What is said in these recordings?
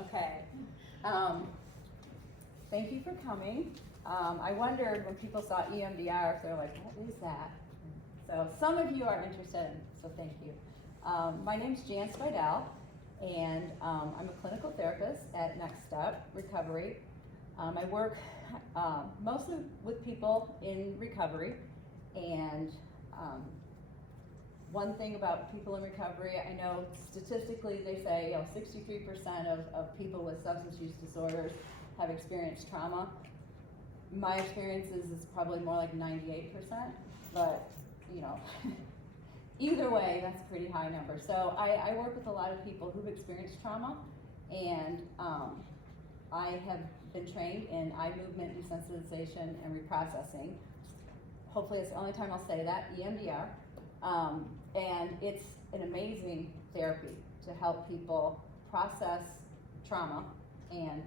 Okay. Thank you for coming. I wondered when people saw EMDR if they're like, what is that? So some of you are interested, so thank you. My name's Jan Spidell, and I'm a clinical therapist at Next Step Recovery. I work mostly with people in recovery, and one thing about people in recovery, I know statistically they say 63% of people with substance use disorders have experienced trauma. My experience is it's probably more like 98%, but either way, that's a pretty high number. So I work with a lot of people who've experienced trauma, and I have been trained in eye movement desensitization and reprocessing. Hopefully it's the only time I'll say that, EMDR. And it's an amazing therapy to help people process trauma and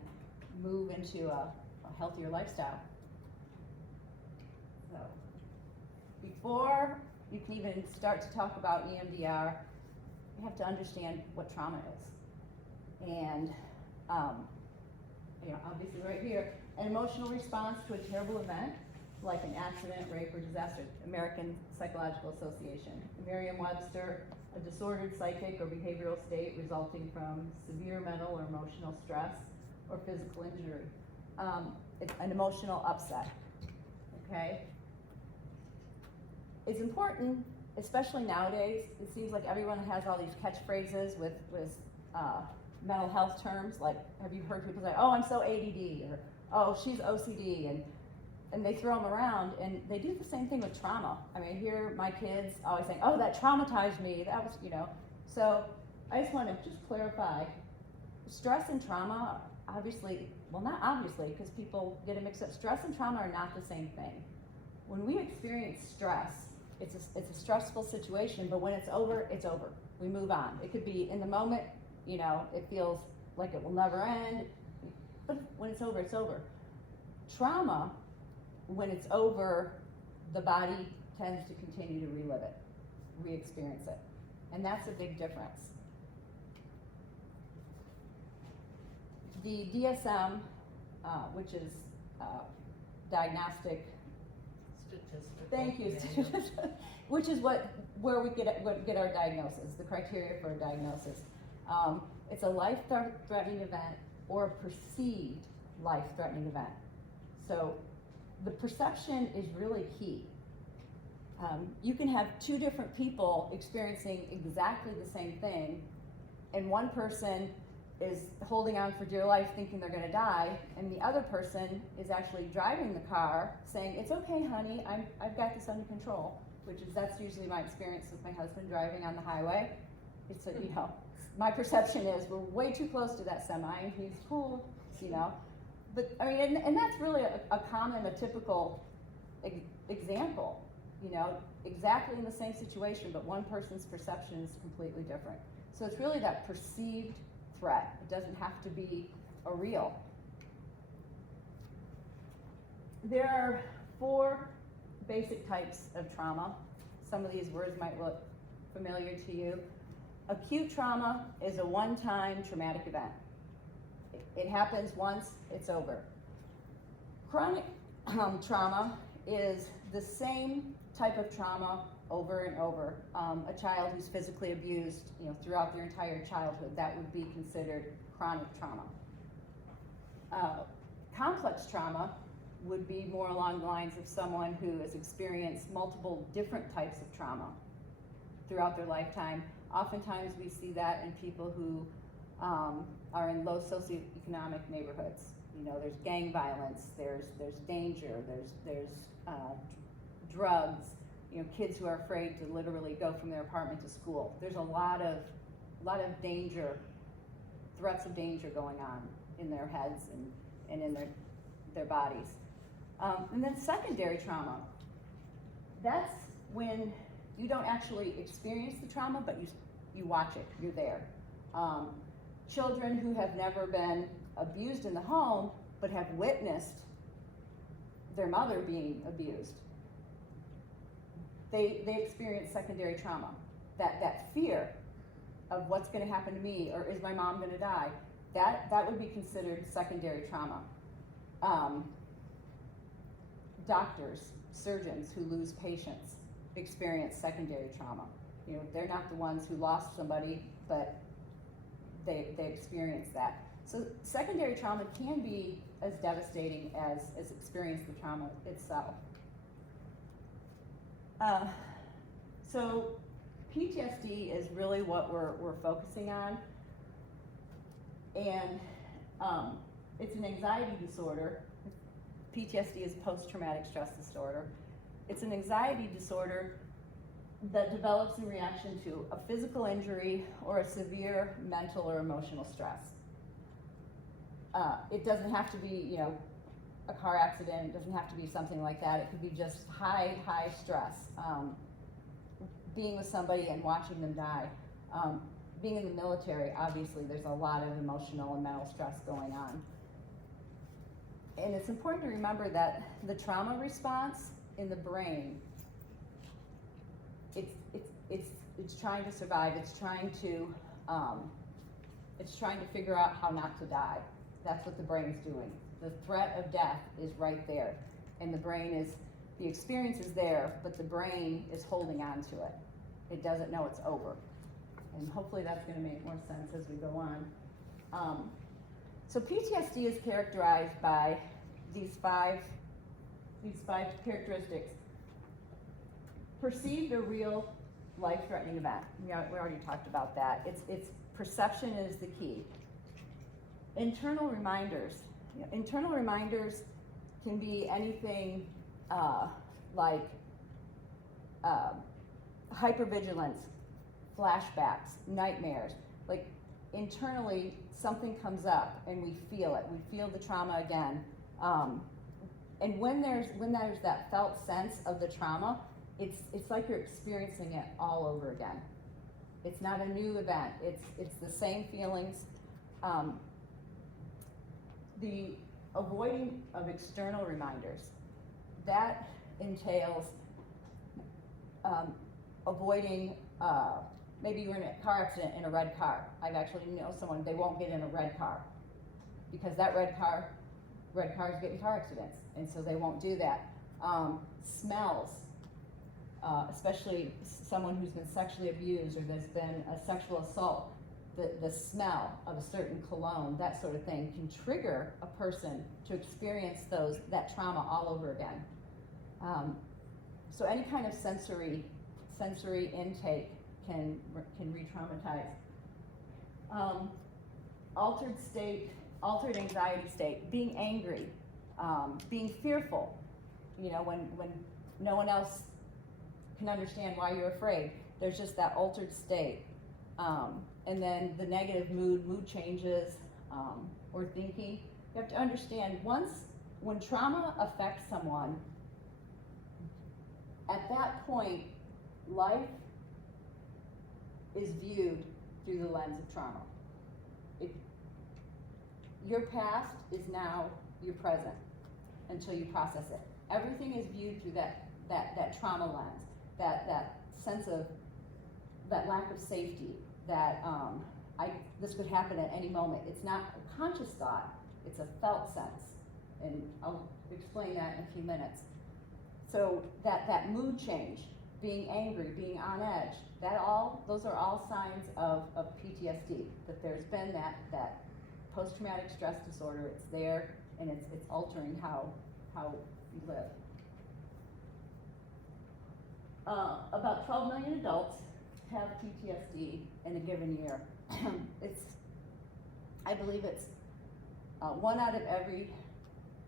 move into a healthier lifestyle. So, before you can even start to talk about EMDR, you have to understand what trauma is. And, obviously right here, an emotional response to a terrible event, like an accident, rape, or disaster. American Psychological Association. Merriam-Webster, a disordered psychic or behavioral state resulting from severe mental or emotional stress or physical injury. It's an emotional upset, okay? It's important, especially nowadays, it seems like everyone has all these catchphrases with mental health terms, like, have you heard people say, oh, I'm so ADD, or, oh, she's OCD, and they throw them around, and they do the same thing with trauma. I mean, I hear my kids always saying, oh, that traumatized me, that was, So I just want to just clarify, stress and trauma, obviously, well, not obviously, because people get it mixed up. Stress and trauma are not the same thing. When we experience stress, it's a stressful situation, but when it's over, it's over. We move on. It could be in the moment, it feels like it will never end, but when it's over, it's over. Trauma, when it's over, the body tends to continue to relive it, re-experience it. And that's a big difference. The DSM, which is diagnostic Statistical. Thank you. Which is where we get our diagnosis, the criteria for a diagnosis. It's a life-threatening event or a perceived life-threatening event. So the perception is really key. You can have two different people experiencing exactly the same thing, and one person is holding on for dear life thinking they're going to die, and the other person is actually driving the car saying, it's okay, honey, I've got this under control, that's usually my experience with my husband driving on the highway. It's my perception is we're way too close to that semi, and he's cool, But I mean, and that's really a common, a typical example, exactly in the same situation, but one person's perception is completely different. So it's really that perceived threat. It doesn't have to be a real. There are 4 basic types of trauma. Some of these words might look familiar to you. Acute trauma is a one-time traumatic event. It happens once, it's over. Chronic trauma is the same type of trauma over and over. A child who's physically abused, throughout their entire childhood, that would be considered chronic trauma. Complex trauma would be more along the lines of someone who has experienced multiple different types of trauma throughout their lifetime. Oftentimes we see that in people who are in low socioeconomic neighborhoods. There's gang violence, there's danger, there's drugs, kids who are afraid to literally go from their apartment to school. There's a lot of danger, threats of danger going on in their heads and in their bodies. And then secondary trauma, that's when you don't actually experience the trauma, but you watch it, you're there. Children who have never been abused in the home, but have witnessed their mother being abused. They experience secondary trauma. That fear of what's going to happen to me, or is my mom going to die? that would be considered secondary trauma. Doctors, surgeons who lose patients experience secondary trauma. You know, they're not the ones who lost somebody, but they experience that. So secondary trauma can be as devastating as experiencing the trauma itself. So PTSD is really what we're focusing on, and it's an anxiety disorder. PTSD is post-traumatic stress disorder. It's an anxiety disorder that develops in reaction to a physical injury or a severe mental or emotional stress. It doesn't have to be, you know, a car accident. It doesn't have to be something like that. It could be just high stress. Being with somebody and watching them die. Being in the military, obviously, there's a lot of emotional and mental stress going on. And it's important to remember that the trauma response in the brain, it's trying to survive. It's trying to figure out how not to die. That's what the brain's doing. The threat of death is right there, and the experience is there, but the brain is holding on to it. It doesn't know it's over, and hopefully that's going to make more sense as we go on. So PTSD is characterized by these five characteristics. Perceived or real life-threatening event. We already talked about that. It's perception is the key. Internal reminders. Internal reminders can be anything like hypervigilance, flashbacks, nightmares. Like internally, something comes up and we feel it. We feel the trauma again. And when there's that felt sense of the trauma, it's like you're experiencing it all over again. It's not a new event. It's the same feelings. The avoiding of external reminders, that entails avoiding, maybe you were in a car accident in a red car. I've actually know someone, they won't get in a red car because that red cars get in car accidents, and so they won't do that. Smells, especially someone who's been sexually abused or there's been a sexual assault, the smell of a certain cologne, that sort of thing, can trigger a person to experience that trauma all over again. So any kind of sensory intake can re-traumatize. Altered anxiety state, being angry, being fearful, you know, when no one else can understand why you're afraid. There's just that altered state. And then the negative mood changes, or thinking. You have to understand, when trauma affects someone, at that point, life is viewed through the lens of trauma. Your past is now your present until you process it. Everything is viewed through that trauma lens, that sense of, that lack of safety, that this could happen at any moment. It's not a conscious thought, it's a felt sense. And I'll explain that in a few minutes. So that mood change, being angry, being on edge, those are all signs of PTSD, that there's been that post-traumatic stress disorder. It's there, and it's altering how you live. About 12 million adults have PTSD in a given year. I believe it's 1 out of every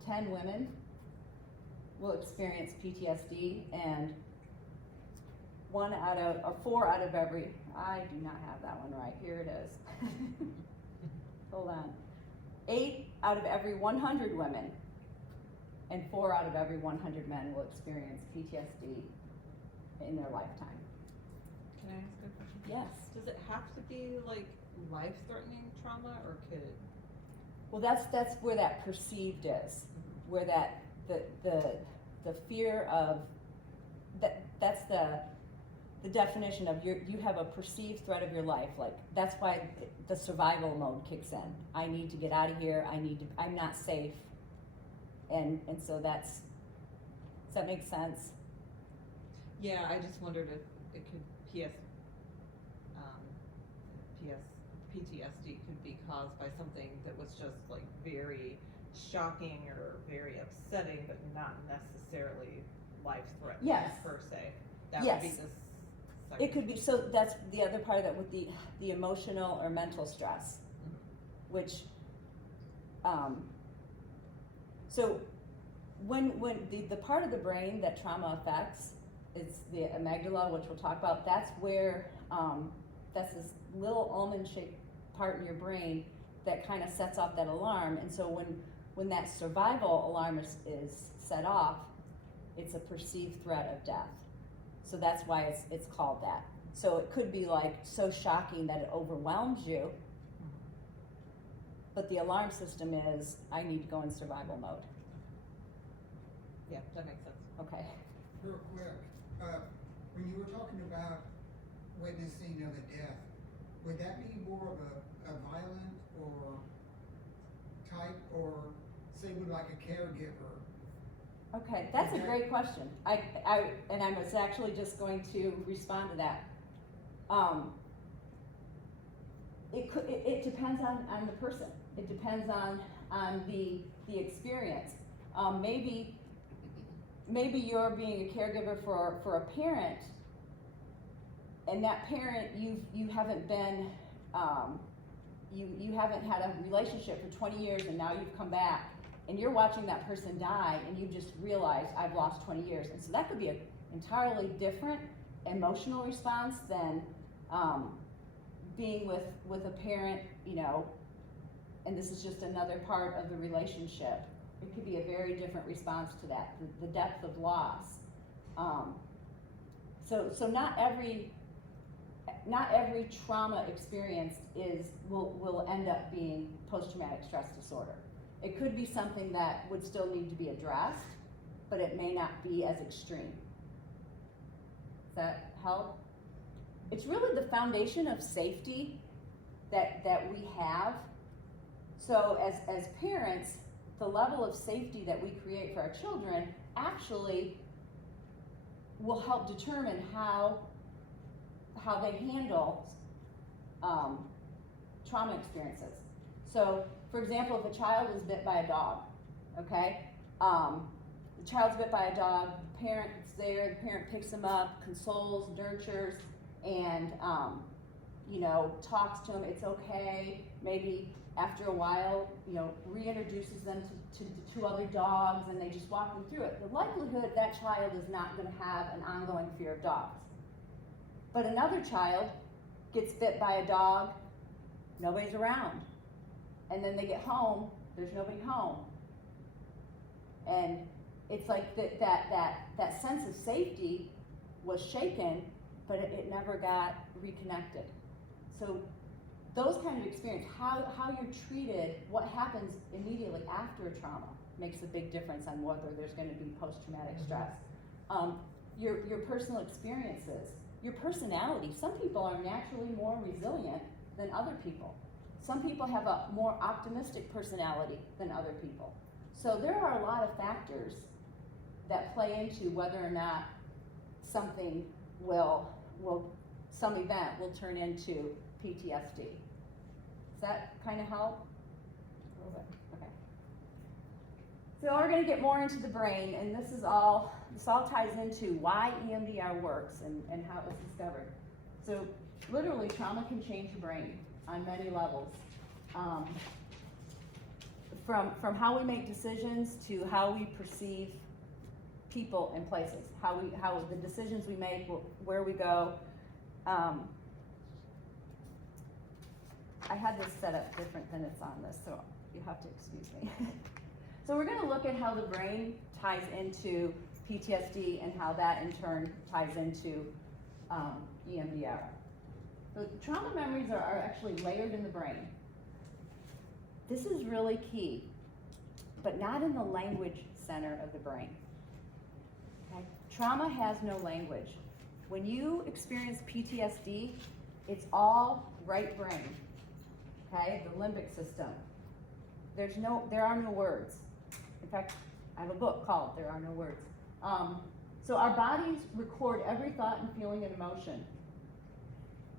10 women will experience PTSD, and 4 out of every, I do not have that one right, here it is. Hold on. 8 out of every 100 women and 4 out of every 100 men will experience PTSD in their lifetime. Can I ask a question? Yes. Does it have to be like life-threatening trauma, or could it? Well, that's where that perceived is, where that the fear of that's the the definition of you have a perceived threat of your life, like that's why the survival mode kicks in. I need to get out of here. I'm not safe, and so does that make sense? Yeah, I just wondered if it could PTSD could be caused by something that was just like very shocking or very upsetting, but not necessarily life-threatening Yes. per se. That Yes. would be this. It could be, so that's the other part of that with the emotional or mental stress, which, so when the part of the brain that trauma affects is the amygdala, which we'll talk about, that's where, that's this little almond-shaped part in your brain that kind of sets off that alarm. And so when that survival alarm is set off, it's a perceived threat of death. So that's why it's called that. So it could be like so shocking that it overwhelms you, but the alarm system is, I need to go in survival mode. Yeah, that makes sense. Okay. Real quick, when you were talking about witnessing of a death, would that be more of a violent or type, or say with like a caregiver? Okay, that's a Okay. great question. I was actually just going to respond to that. It depends on the person. It depends on the experience. Maybe you're being a caregiver for a parent, and that parent you haven't been you haven't had a relationship for 20 years, and now you've come back and you're watching that person die, and you just realize I've lost 20 years. And so that could be an entirely different emotional response than being with a parent, and this is just another part of the relationship. It could be a very different response to that, the depth of loss. So not every trauma experience will end up being post-traumatic stress disorder. It could be something that would still need to be addressed, but it may not be as extreme. Does that help? It's really the foundation of safety that we have. So as parents, the level of safety that we create for our children actually will help determine how they handle trauma experiences. So, for example, if a child is bit by a dog, okay? The child's bit by a dog, the parent's there, the parent picks him up, consoles, nurtures, and talks to him, it's okay. Maybe after a while, reintroduces them to two other dogs, and they just walk them through it. The likelihood that child is not going to have an ongoing fear of dogs. But another child gets bit by a dog, nobody's around. And then they get home, there's nobody home. And it's like that sense of safety was shaken, but it never got reconnected. So those kind of experience, how you're treated, what happens immediately after a trauma makes a big difference on whether there's going to be post-traumatic stress. Your personal experiences, your personality. Some people are naturally more resilient than other people. Some people have a more optimistic personality than other people. So there are a lot of factors that play into whether or not something some event will turn into PTSD. Does that kind of help? A little bit, okay. So we're going to get more into the brain, and this all ties into why EMDR works and how it was discovered. So literally, trauma can change your brain on many levels. From how we make decisions to how we perceive people and places, how the decisions we make, where we go. I had this set up different than it's on this, so you have to excuse me. So we're going to look at how the brain ties into PTSD and how that in turn ties into EMDR. So trauma memories are actually layered in the brain. This is really key, but not in the language center of the brain. Okay? Trauma has no language. When you experience PTSD, it's all right brain, okay? The limbic system. There are no words. In fact, I have a book called There Are No Words. So our bodies record every thought and feeling and emotion.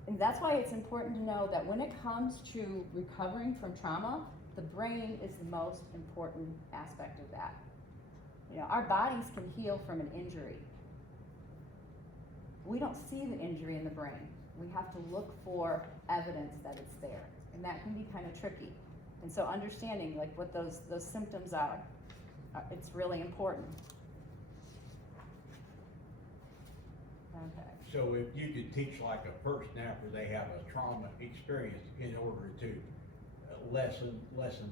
And that's why it's important to know that when it comes to recovering from trauma, the brain is the most important aspect of that. You know, our bodies can heal from an injury. We don't see the injury in the brain. We have to look for evidence that it's there. And that can be kind of tricky. And so understanding like what those symptoms are, it's really important. Okay. So if you could teach like a person after they have a trauma experience in order to lessen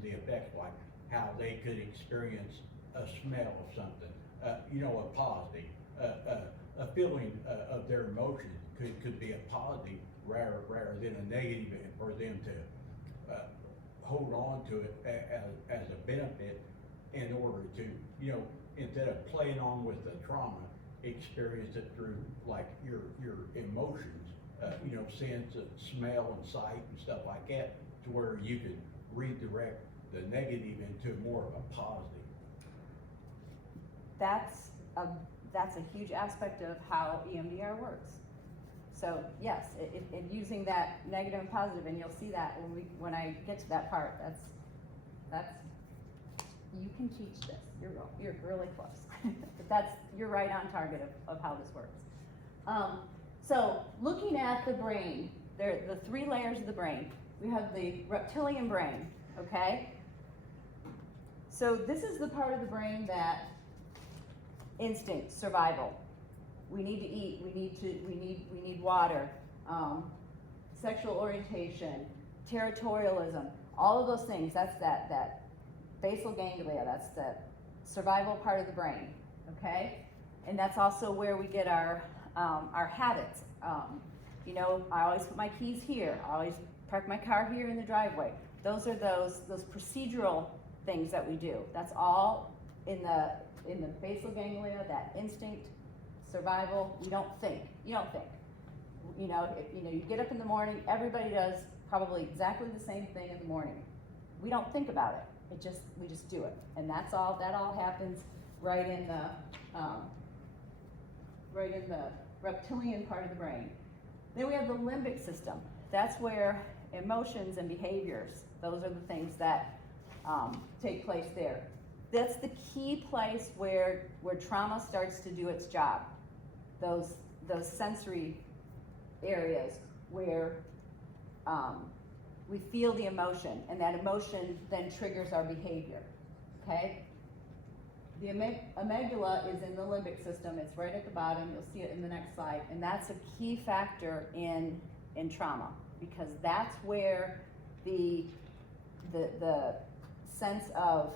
the effects, like how they could experience a smell of something, you know, a positive, a feeling of their emotions could be a positive rather than a negative, and for them to hold on to it as a benefit in order to, you know, instead of playing on with the trauma, experience it through like your emotions, you know, sense of smell and sight and stuff like that, to where you could redirect the negative into more of a positive. That's a huge aspect of how EMDR works. So yes, it using that negative and positive, and you'll see that when I get to that part. That's you can teach this. You're really close. But you're right on target of how this works. So looking at the brain, the three layers of the brain. We have the reptilian brain, okay? So this is the part of the brain that instinct, survival. We need to eat, we need water, sexual orientation, territorialism, all of those things. That's that basal ganglia, that's the survival part of the brain, okay? And that's also where we get our habits. You know, I always put my keys here. I always park my car here in the driveway. Those are those procedural things that we do. That's all in the basal ganglia, that instinct, survival. You don't think. You know, you get up in the morning, everybody does probably exactly the same thing in the morning. We don't think about it. We just do it. And that all happens right in the reptilian part of the brain. Then we have the limbic system. That's where emotions and behaviors, those are the things that take place there. That's the key place where trauma starts to do its job. Those sensory areas where we feel the emotion, and that emotion then triggers our behavior, okay? The amygdala is in the limbic system. It's right at the bottom. You'll see it in the next slide. And that's a key factor in trauma, because that's where the sense of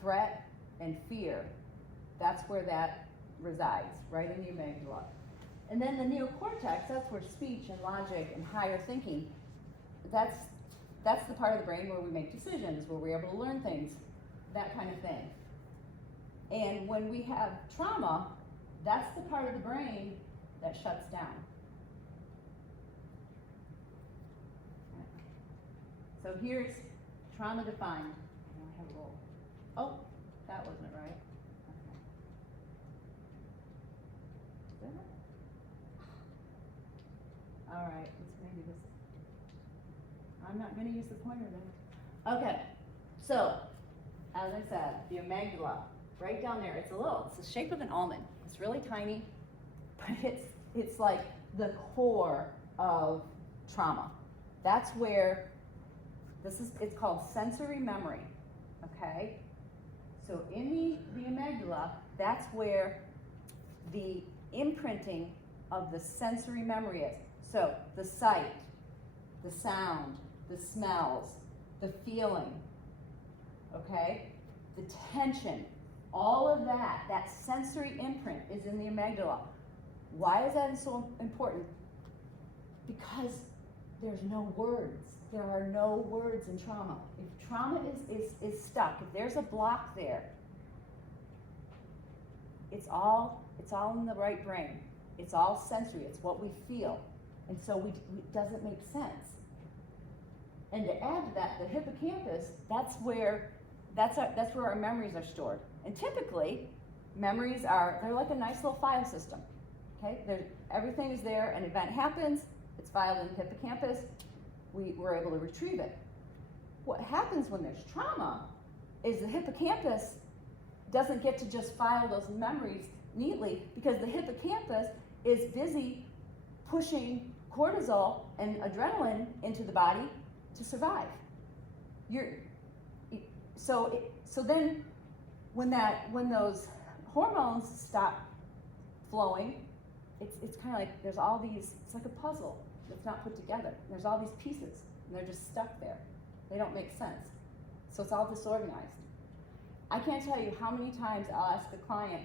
threat and fear, that's where that resides, right in the amygdala. And then the neocortex, that's where speech and logic and higher thinking, that's the part of the brain where we make decisions, where we're able to learn things, that kind of thing. And when we have trauma, that's the part of the brain that shuts down. So here's trauma defined. I have a little, oh, that wasn't it, right? Okay. Is that it? All right, let's maybe this. I'm not going to use the pointer then. Okay, so as I said, the amygdala, right down there. It's the shape of an almond. It's really tiny, but it's like the core of trauma. That's where it's called sensory memory, okay? So in the amygdala, that's where the imprinting of the sensory memory is. So the sight, the sound, the smells, the feeling, okay? The tension, all of that sensory imprint is in the amygdala. Why is that so important? Because there's no words. There are no words in trauma. If trauma is stuck, if there's a block there, it's all in the right brain. It's all sensory, it's what we feel. And so it doesn't make sense. And to add to that, the hippocampus, that's where our memories are stored. And typically, memories they're like a nice little file system. Okay, everything is there, an event happens, it's filed in the hippocampus, we're able to retrieve it. What happens when there's trauma is the hippocampus doesn't get to just file those memories neatly, because the hippocampus is busy pushing cortisol and adrenaline into the body to survive. So then when those hormones stop flowing, it's kind of like there's all these, it's like a puzzle that's not put together. There's all these pieces and they're just stuck there. They don't make sense. So it's all disorganized. I can't tell you how many times I'll ask a client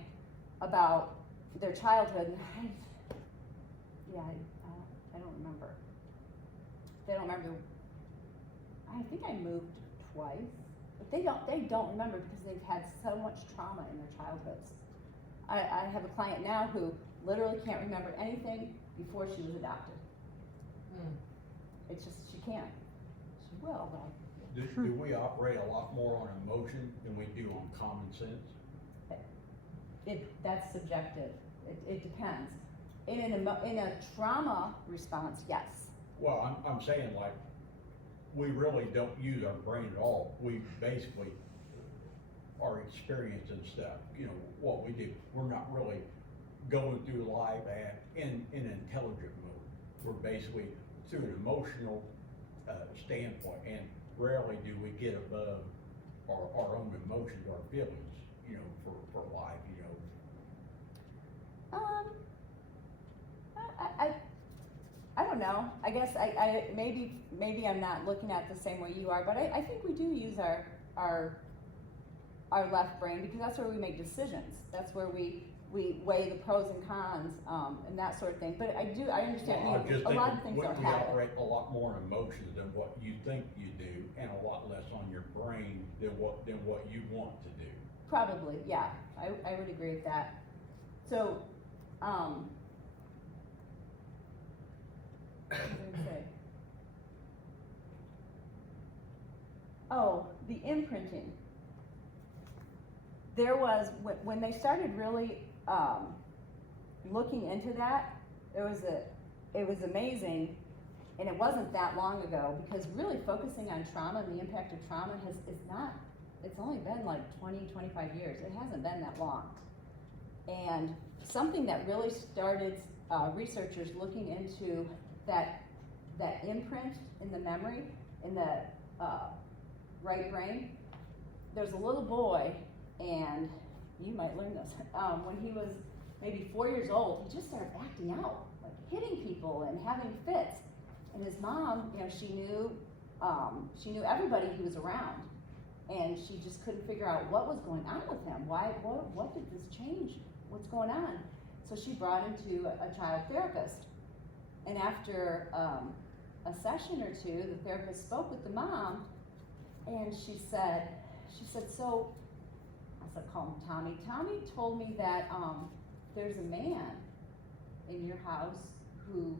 about their childhood, and I don't remember. They don't remember. I think I moved twice, but they don't remember because they've had so much trauma in their childhoods. I have a client now who literally can't remember anything before she was adopted. It's just, she can't. She will, though. Do we operate a lot more on emotion than we do on common sense? That's subjective. It depends. In a trauma response, yes. Well, I'm saying, like, we really don't use our brain at all. We basically are experiencing stuff, what we do. We're not really going through life in an intelligent mode. We're basically through an emotional standpoint, and rarely do we get above our own emotions, our feelings, for life, I don't know. I guess maybe I'm not looking at it the same way you are, but I think we do use our left brain, because that's where we make decisions. That's where we weigh the pros and cons, and that sort of thing. But I understand, a lot of things are we habit. operate a lot more on emotions than what you think you do, and a lot less on your brain than what you want to do. Probably, yeah. I would agree with that. So, what was I gonna say? Oh, the imprinting. There was, when they started really looking into that, it was amazing, and it wasn't that long ago, because really focusing on trauma and the impact of trauma it's only been like 20, 25 years. It hasn't been that long. And something that really started researchers looking into that imprint in the memory, in the right brain. There's a little boy, and you might learn this, when he was maybe 4 years old, he just started acting out, like hitting people and having fits. And his mom, she knew everybody he was around, and she just couldn't figure out what was going on with him. What did this change? What's going on? So she brought him to a child therapist. And after a session or two, the therapist spoke with the mom, and she said, so, I said, call him Tommy. Tommy told me that there's a man in your house who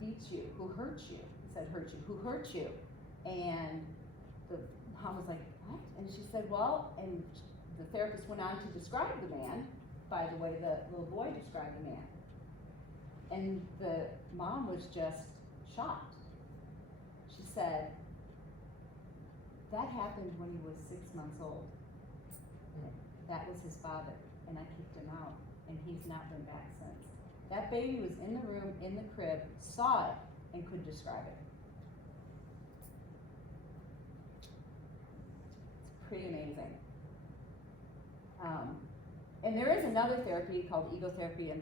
beats you, who hurts you. He said hurt you, who hurt you. And the mom was like, what? And she said, well, and the therapist went on to describe the man by the way the little boy described the man. And the mom was just shocked. She said, that happened when he was 6 months old. That was his father, and I kicked him out, and he's not been back since. That baby was in the room, in the crib, saw it, and could describe it. It's pretty amazing. And there is another therapy called ego therapy,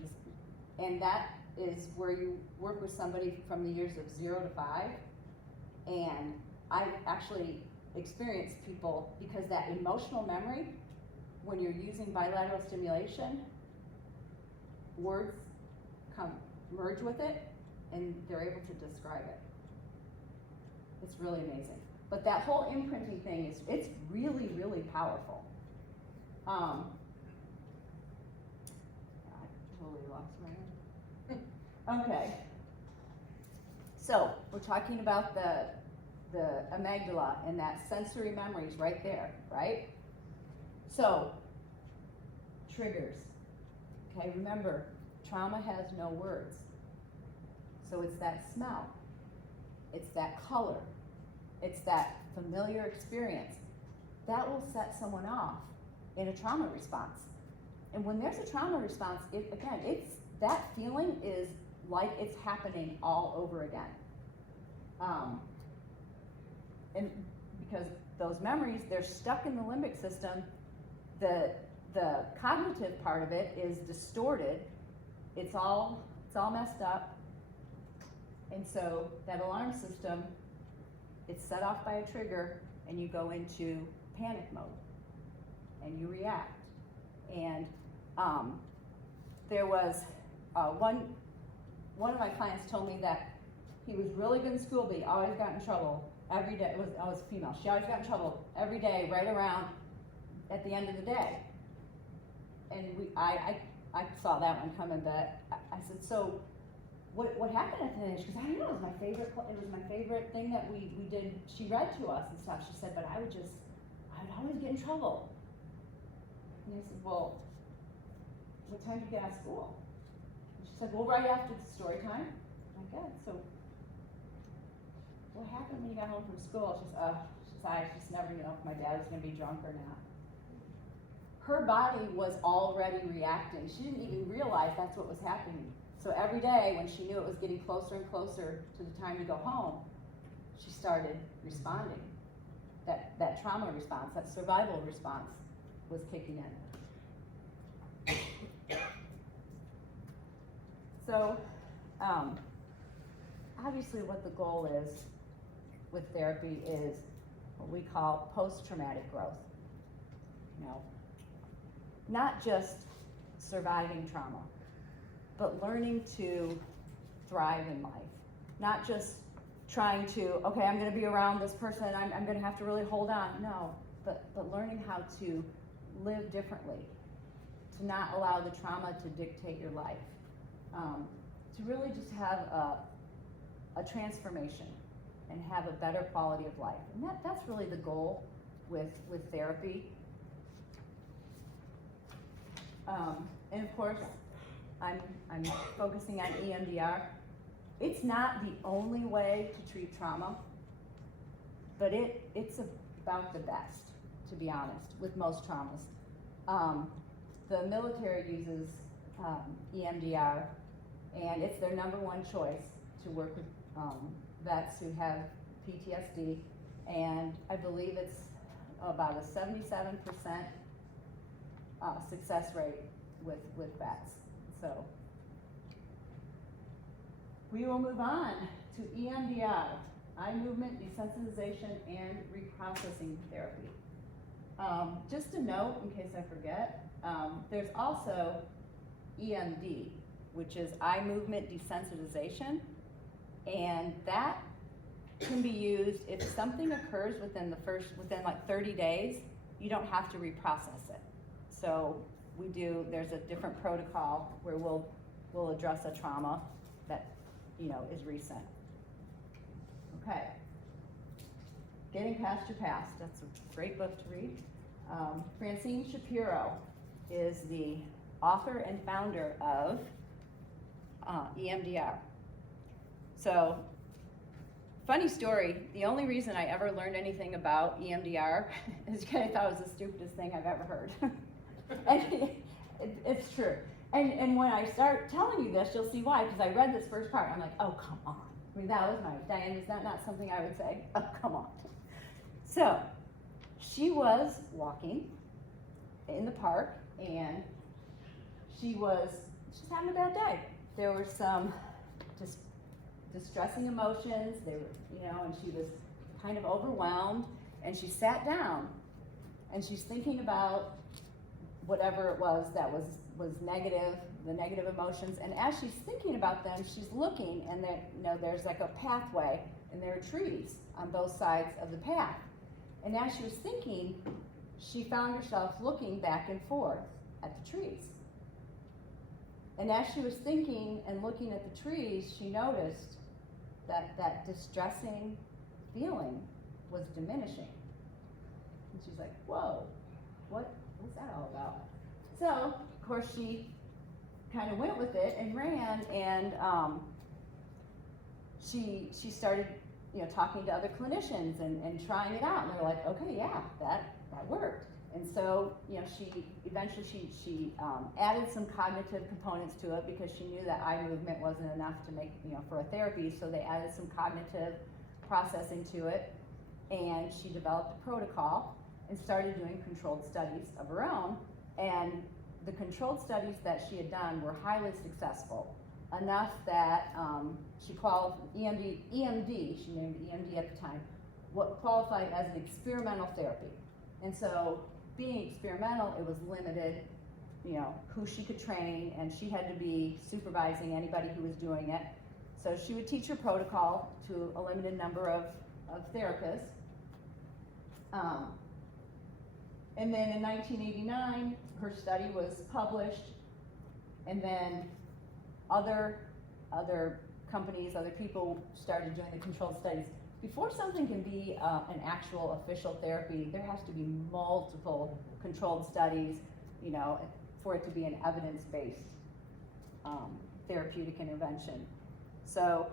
and that is where you work with somebody from the years of 0 to 5. And I've actually experienced people, because that emotional memory, when you're using bilateral stimulation, words merge with it, and they're able to describe it. It's really amazing. But that whole imprinting thing it's really, really powerful. totally lost my. Okay. So, we're talking about the amygdala and that sensory memories right there, right? So, triggers. Okay, remember, trauma has no words. So it's that smell, it's that color, it's that familiar experience. That will set someone off in a trauma response. And when there's a trauma response, that feeling is like it's happening all over again. And because those memories, they're stuck in the limbic system, the cognitive part of it is distorted. It's all messed up. And so that alarm system, it's set off by a trigger, and you go into panic mode, and you react. And there was one of my clients told me that he was really good in school, but he always got in trouble every day. It was a female. She always got in trouble every day, right around at the end of the day. And I saw that one coming, but I said, so what happened at the end? She goes, I don't know, it was my favorite thing that we did. She read to us and stuff. She said, but I would always get in trouble. And I said, well, what time did you get out of school? And she said, well, right after the story time. I'm like, good. So what happened when you got home from school? She said, I just never knew if my dad was gonna be drunk or not. Her body was already reacting. She didn't even realize that's what was happening. So every day when she knew it was getting closer and closer to the time to go home, she started responding. That trauma response, that survival response was kicking in. So, obviously what the goal is with therapy is what we call post-traumatic growth. You know, not just surviving trauma, but learning to thrive in life. Not just trying to, okay, I'm gonna be around this person, I'm gonna have to really hold on. No, but learning how to live differently, to not allow the trauma to dictate your life, to really just have a transformation and have a better quality of life. And that's really the goal with therapy. And of course, I'm focusing on EMDR. It's not the only way to treat trauma, but it's about the best, to be honest, with most traumas. The military uses EMDR, and it's their number one choice to work with vets who have PTSD, and I believe it's about a 77% success rate with vets. So we will move on to EMDR, eye movement desensitization and reprocessing therapy. Just a note in case I forget, there's also EMD, which is eye movement desensitization, and that can be used if something occurs within like 30 days, you don't have to reprocess it. So there's a different protocol where we'll address a trauma that, is recent. Okay. Getting Past Your Past, that's a great book to read. Francine Shapiro is the author and founder of EMDR. So, funny story, the only reason I ever learned anything about EMDR is because I thought it was the stupidest thing I've ever heard. And it's true. And when I start telling you this, you'll see why, because I read this first part, I'm like, oh, come on. I mean, that was Diane, is that not something I would say? Oh, come on. So, she was walking in the park, and she was just having a bad day. There were some just distressing emotions, and she was kind of overwhelmed, and she sat down, and she's thinking about whatever it was that was negative, the negative emotions, and as she's thinking about them, she's looking, and there's like a pathway, and there are trees on both sides of the path. And as she was thinking, she found herself looking back and forth at the trees. And as she was thinking and looking at the trees, she noticed that that distressing feeling was diminishing. And she's like, whoa, what's that all about? So, of course, she kind of went with it and ran, and she started, talking to other clinicians and trying it out, and they're like, okay, yeah, that worked. And so, she eventually added some cognitive components to it because she knew that eye movement wasn't enough to make, for a therapy, so they added some cognitive processing to it, and she developed a protocol and started doing controlled studies of her own, and the controlled studies that she had done were highly successful, enough that she qualified, EMD, she named it EMD at the time, what qualified as an experimental therapy. And so, being experimental, it was limited, who she could train, and she had to be supervising anybody who was doing it. So she would teach her protocol to a limited number of therapists. And then in 1989, her study was published, and then other companies, other people started doing the controlled studies. Before something can be an actual official therapy, there has to be multiple controlled studies, for it to be an evidence-based therapeutic intervention. So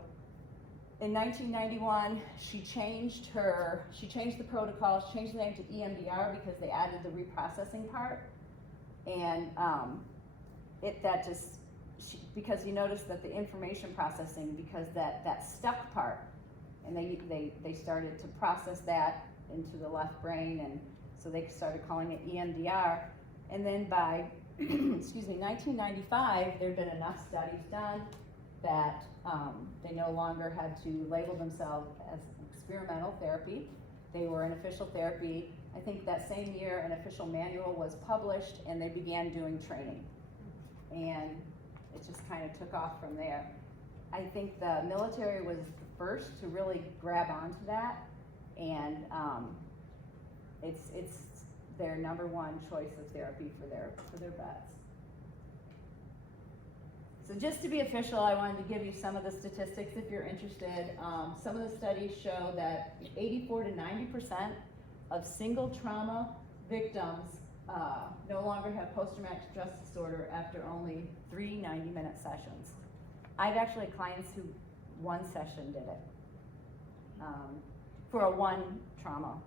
in 1991, she changed the protocol, she changed the name to EMDR because they added the reprocessing part. And because you notice that the information processing, because that stuck part, and they started to process that into the left brain, and so they started calling it EMDR. And then by 1995, there had been enough studies done that they no longer had to label themselves as experimental therapy. They were an official therapy. I think that same year an official manual was published, and they began doing training. And it just kind of took off from there. I think the military was the first to really grab onto that, and it's their number one choice of therapy for their vets. So just to be official, I wanted to give you some of the statistics if you're interested. Some of the studies show that 84 to 90% of single trauma victims no longer have post-traumatic stress disorder after only 3 90-minute sessions. I've actually had clients who one session did it for a one trauma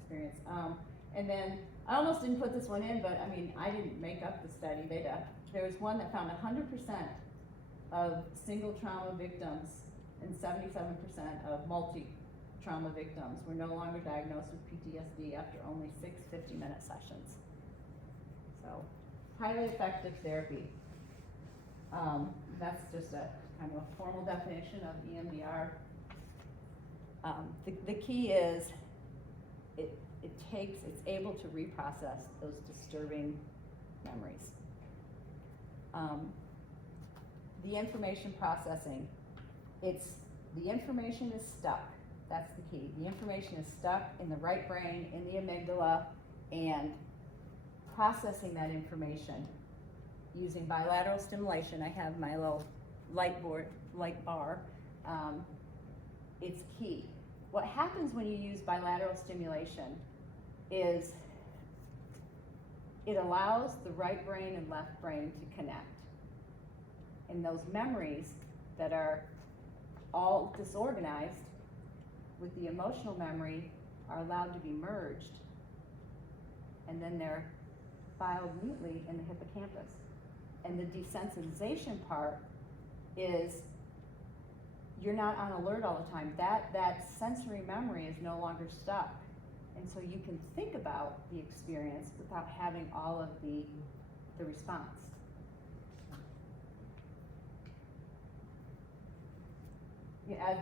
experience. And then I almost didn't put this one in, but I mean, I didn't make up the study. There was one that found 100% of single trauma victims and 77% of multi-trauma victims were no longer diagnosed with PTSD after only 6 50-minute sessions. So, highly effective therapy. That's just a kind of a formal definition of EMDR. The key is it's able to reprocess those disturbing memories. The information processing, the information is stuck. That's the key. The information is stuck in the right brain, in the amygdala, and processing that information using bilateral stimulation. I have my little light bar. It's key. What happens when you use bilateral stimulation is it allows the right brain and left brain to connect. And those memories that are all disorganized with the emotional memory are allowed to be merged. And then they're filed neatly in the hippocampus. And the desensitization part is you're not on alert all the time. That sensory memory is no longer stuck. And so you can think about the experience without having all of the response. Yeah, as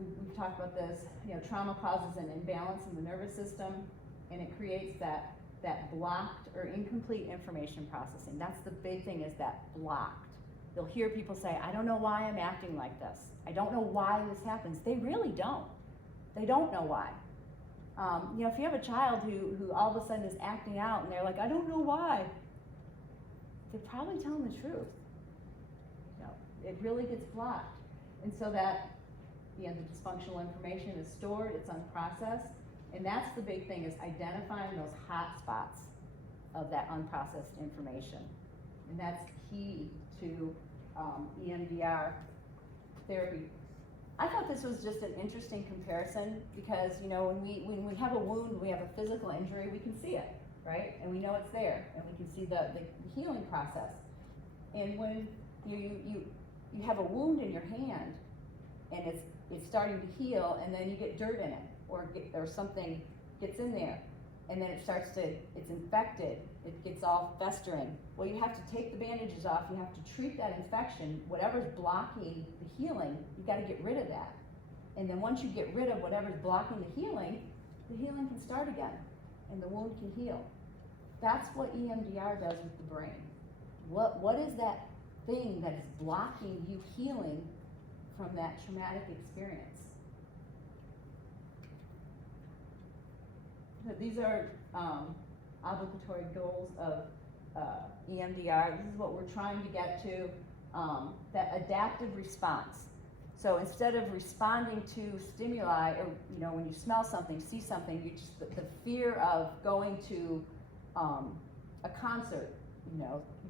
we've talked about this, trauma causes an imbalance in the nervous system, and it creates that blocked or incomplete information processing. That's the big thing, is that blocked. You'll hear people say, I don't know why I'm acting like this. I don't know why this happens. They really don't. They don't know why. If you have a child who all of a sudden is acting out and they're like, I don't know why, they're probably telling the truth. it really gets blocked. And so that, the dysfunctional information is stored, it's unprocessed, and that's the big thing, is identifying those hot spots of that unprocessed information. And that's key to EMDR therapy. I thought this was just an interesting comparison because, when we have a wound, we have a physical injury, we can see it, right? And we know it's there, and we can see the healing process. And when you have a wound in your hand, and it's starting to heal, and then you get dirt in it, or something gets in there, and then it's infected, it gets all festering. Well, you have to take the bandages off, you have to treat that infection, whatever's blocking the healing, you gotta get rid of that. And then once you get rid of whatever's blocking the healing can start again, and the wound can heal. That's what EMDR does with the brain. What is that thing that is blocking you healing from that traumatic experience? So these are obligatory goals of EMDR. This is what we're trying to get to, that adaptive response. So instead of responding to stimuli, or when you smell something, see something, you just the fear of going to a concert,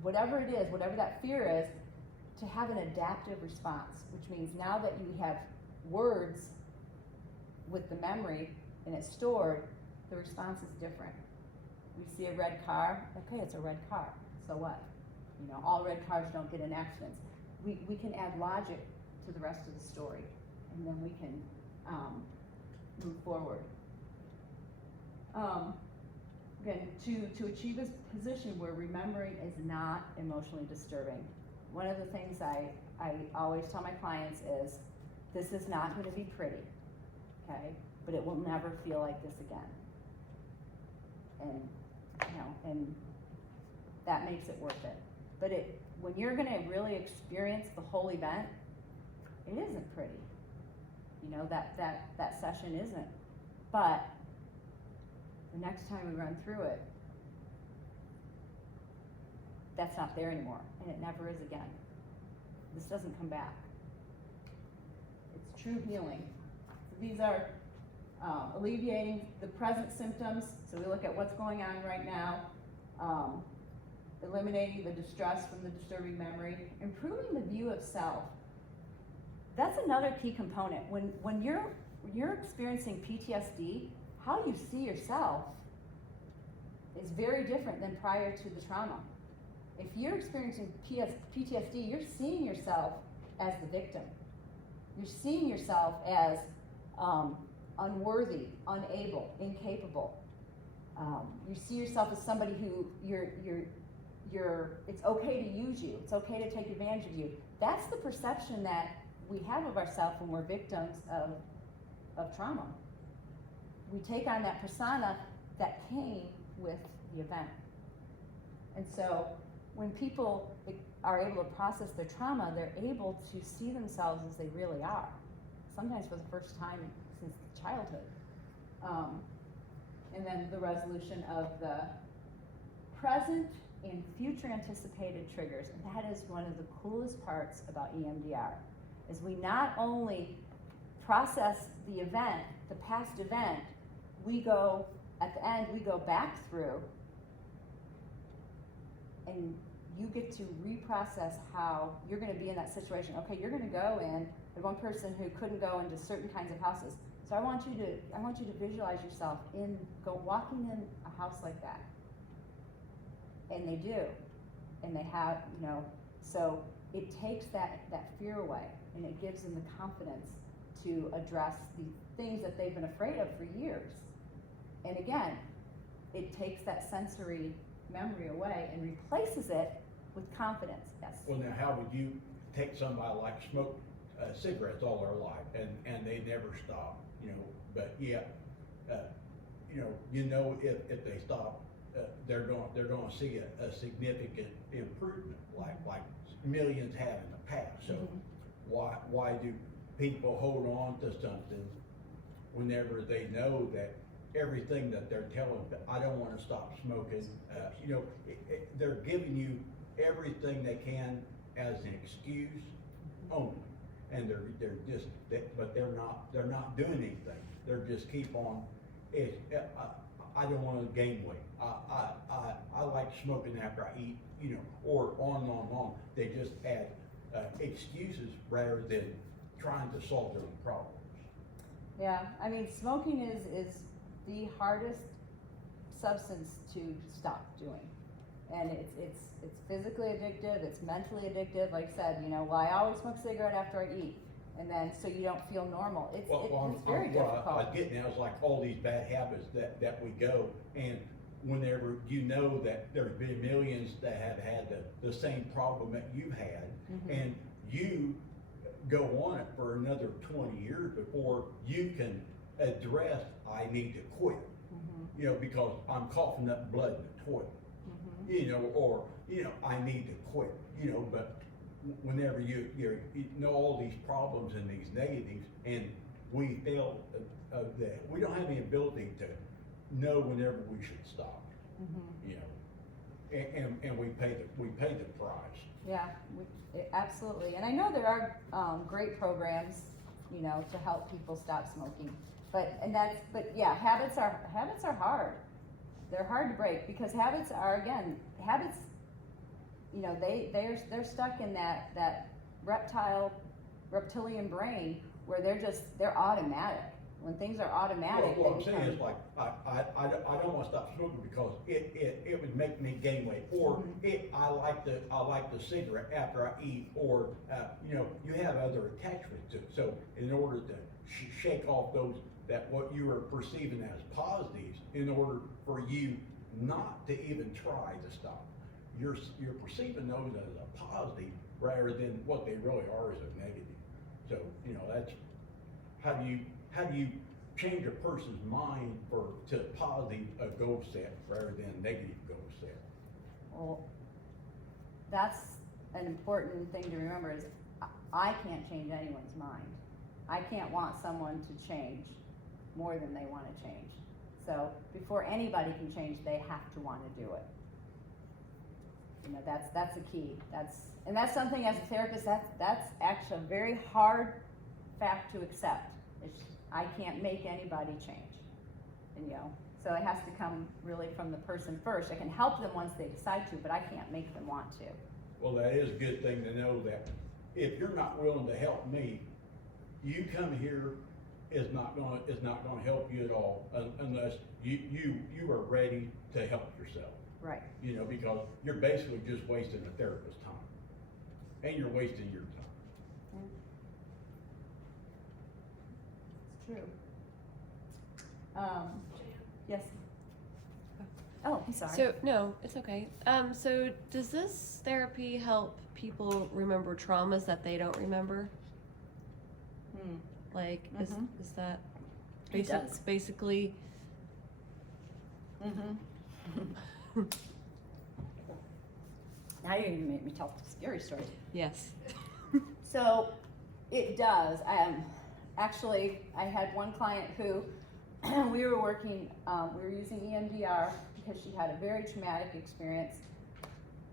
whatever it is, whatever that fear is, to have an adaptive response, which means now that you have words with the memory and it's stored, the response is different. We see a red car, okay, it's a red car, so what? All red cars don't get in accidents. We can add logic to the rest of the story, and then we can move forward. Again, to achieve a position where remembering is not emotionally disturbing. One of the things I always tell my clients is, this is not going to be pretty, okay? But it will never feel like this again. And that makes it worth it. But when you're going to really experience the whole event, it isn't pretty. That session isn't. But the next time we run through it, that's not there anymore, and it never is again. This doesn't come back. It's true healing. So these are alleviating the present symptoms. So we look at what's going on right now, eliminating the distress from the disturbing memory, improving the view of self. That's another key component. When you're experiencing PTSD, how you see yourself is very different than prior to the trauma. If you're experiencing PTSD, you're seeing yourself as the victim. You're seeing yourself as unworthy, unable, incapable. You see yourself as somebody who it's okay to use you. It's okay to take advantage of you. That's the perception that we have of ourselves when we're victims of trauma. We take on that persona that came with the event. And so when people are able to process their trauma, they're able to see themselves as they really are, sometimes for the first time since childhood. And then the resolution of the present and future anticipated triggers. And that is one of the coolest parts about EMDR, is we not only process the event, the past event, at the end, we go back through, and you get to reprocess how you're going to be in that situation. Okay, you're going to go in. There's one person who couldn't go into certain kinds of houses. So I want you to visualize yourself walking in a house like that. And they do. And they have, so it takes that fear away, and it gives them the confidence to address the things that they've been afraid of for years. And again, it takes that sensory memory away and replaces it with confidence. Yes. Well, now, how would you take somebody like smoked cigarettes all their life and they never stop, but yeah, if they stop, they're going to see a significant improvement, like millions have in the past. So why do people hold on to something whenever they know that everything that they're telling, I don't want to stop smoking, they're giving you everything they can as an excuse only. And they're just, but they're not doing anything. They're just keep on, I don't wanna gain weight. I like smoking after I eat, you know, or on and on and on. They just add, excuses rather than trying to solve their own problems. Yeah, I mean, smoking is the hardest substance to stop doing. And it's physically addictive, it's mentally addictive, like I said, you know, well, I always smoke a cigarette after I eat, and then, so you don't feel normal, it's very difficult. What I was getting at was like all these bad habits that we go, and whenever you know that there's been millions that have had the same problem that you've had, and you go on it for another 20 years before you can address, I need to quit. You know, because I'm coughing up blood in the toilet. You know, or, you know, I need to quit, you know, but whenever you know all these problems and these negatives, and we fail that, we don't have the ability to know whenever we should stop, you know, and we pay the price. Yeah, absolutely, and I know there are great programs, you know, to help people stop smoking, but yeah, habits are hard. They're hard to break because habits, you know, they're stuck in that reptilian brain where they're automatic. When things are automatic, Well, what I'm saying is like, I don't wanna stop smoking because it would make me gain weight, or I like the cigarette after I eat, or, you know, you have other attachments to it. So in order to shake off those, that what you are perceiving as positives, in order for you not to even try to stop, you're perceiving those as a positive rather than what they really are as a negative. So, you know, that's, how do you change a person's mind to positive a goal set rather than a negative goal set? Well, that's an important thing to remember is I can't change anyone's mind. I can't want someone to change more than they want to change. So before anybody can change, they have to want to do it. You know, that's a key. That's something as a therapist, that's actually a very hard fact to accept. I can't make anybody change, and you know, so it has to come really from the person first. I can help them once they decide to, but I can't make them want to. Well, that is a good thing to know, that if you're not willing to help me, you come here is not gonna help you at all unless you are ready to help yourself. Right. You know, because you're basically just wasting a therapist's time, and you're wasting your time. It's true. Yes. Oh, I'm sorry. So, no, it's okay. So does this therapy help people remember traumas that they don't remember? Like, is that It does. basically? Now you're gonna make me tell scary stories. Yes. So it does. Actually, I had one client who we were using EMDR because she had a very traumatic experience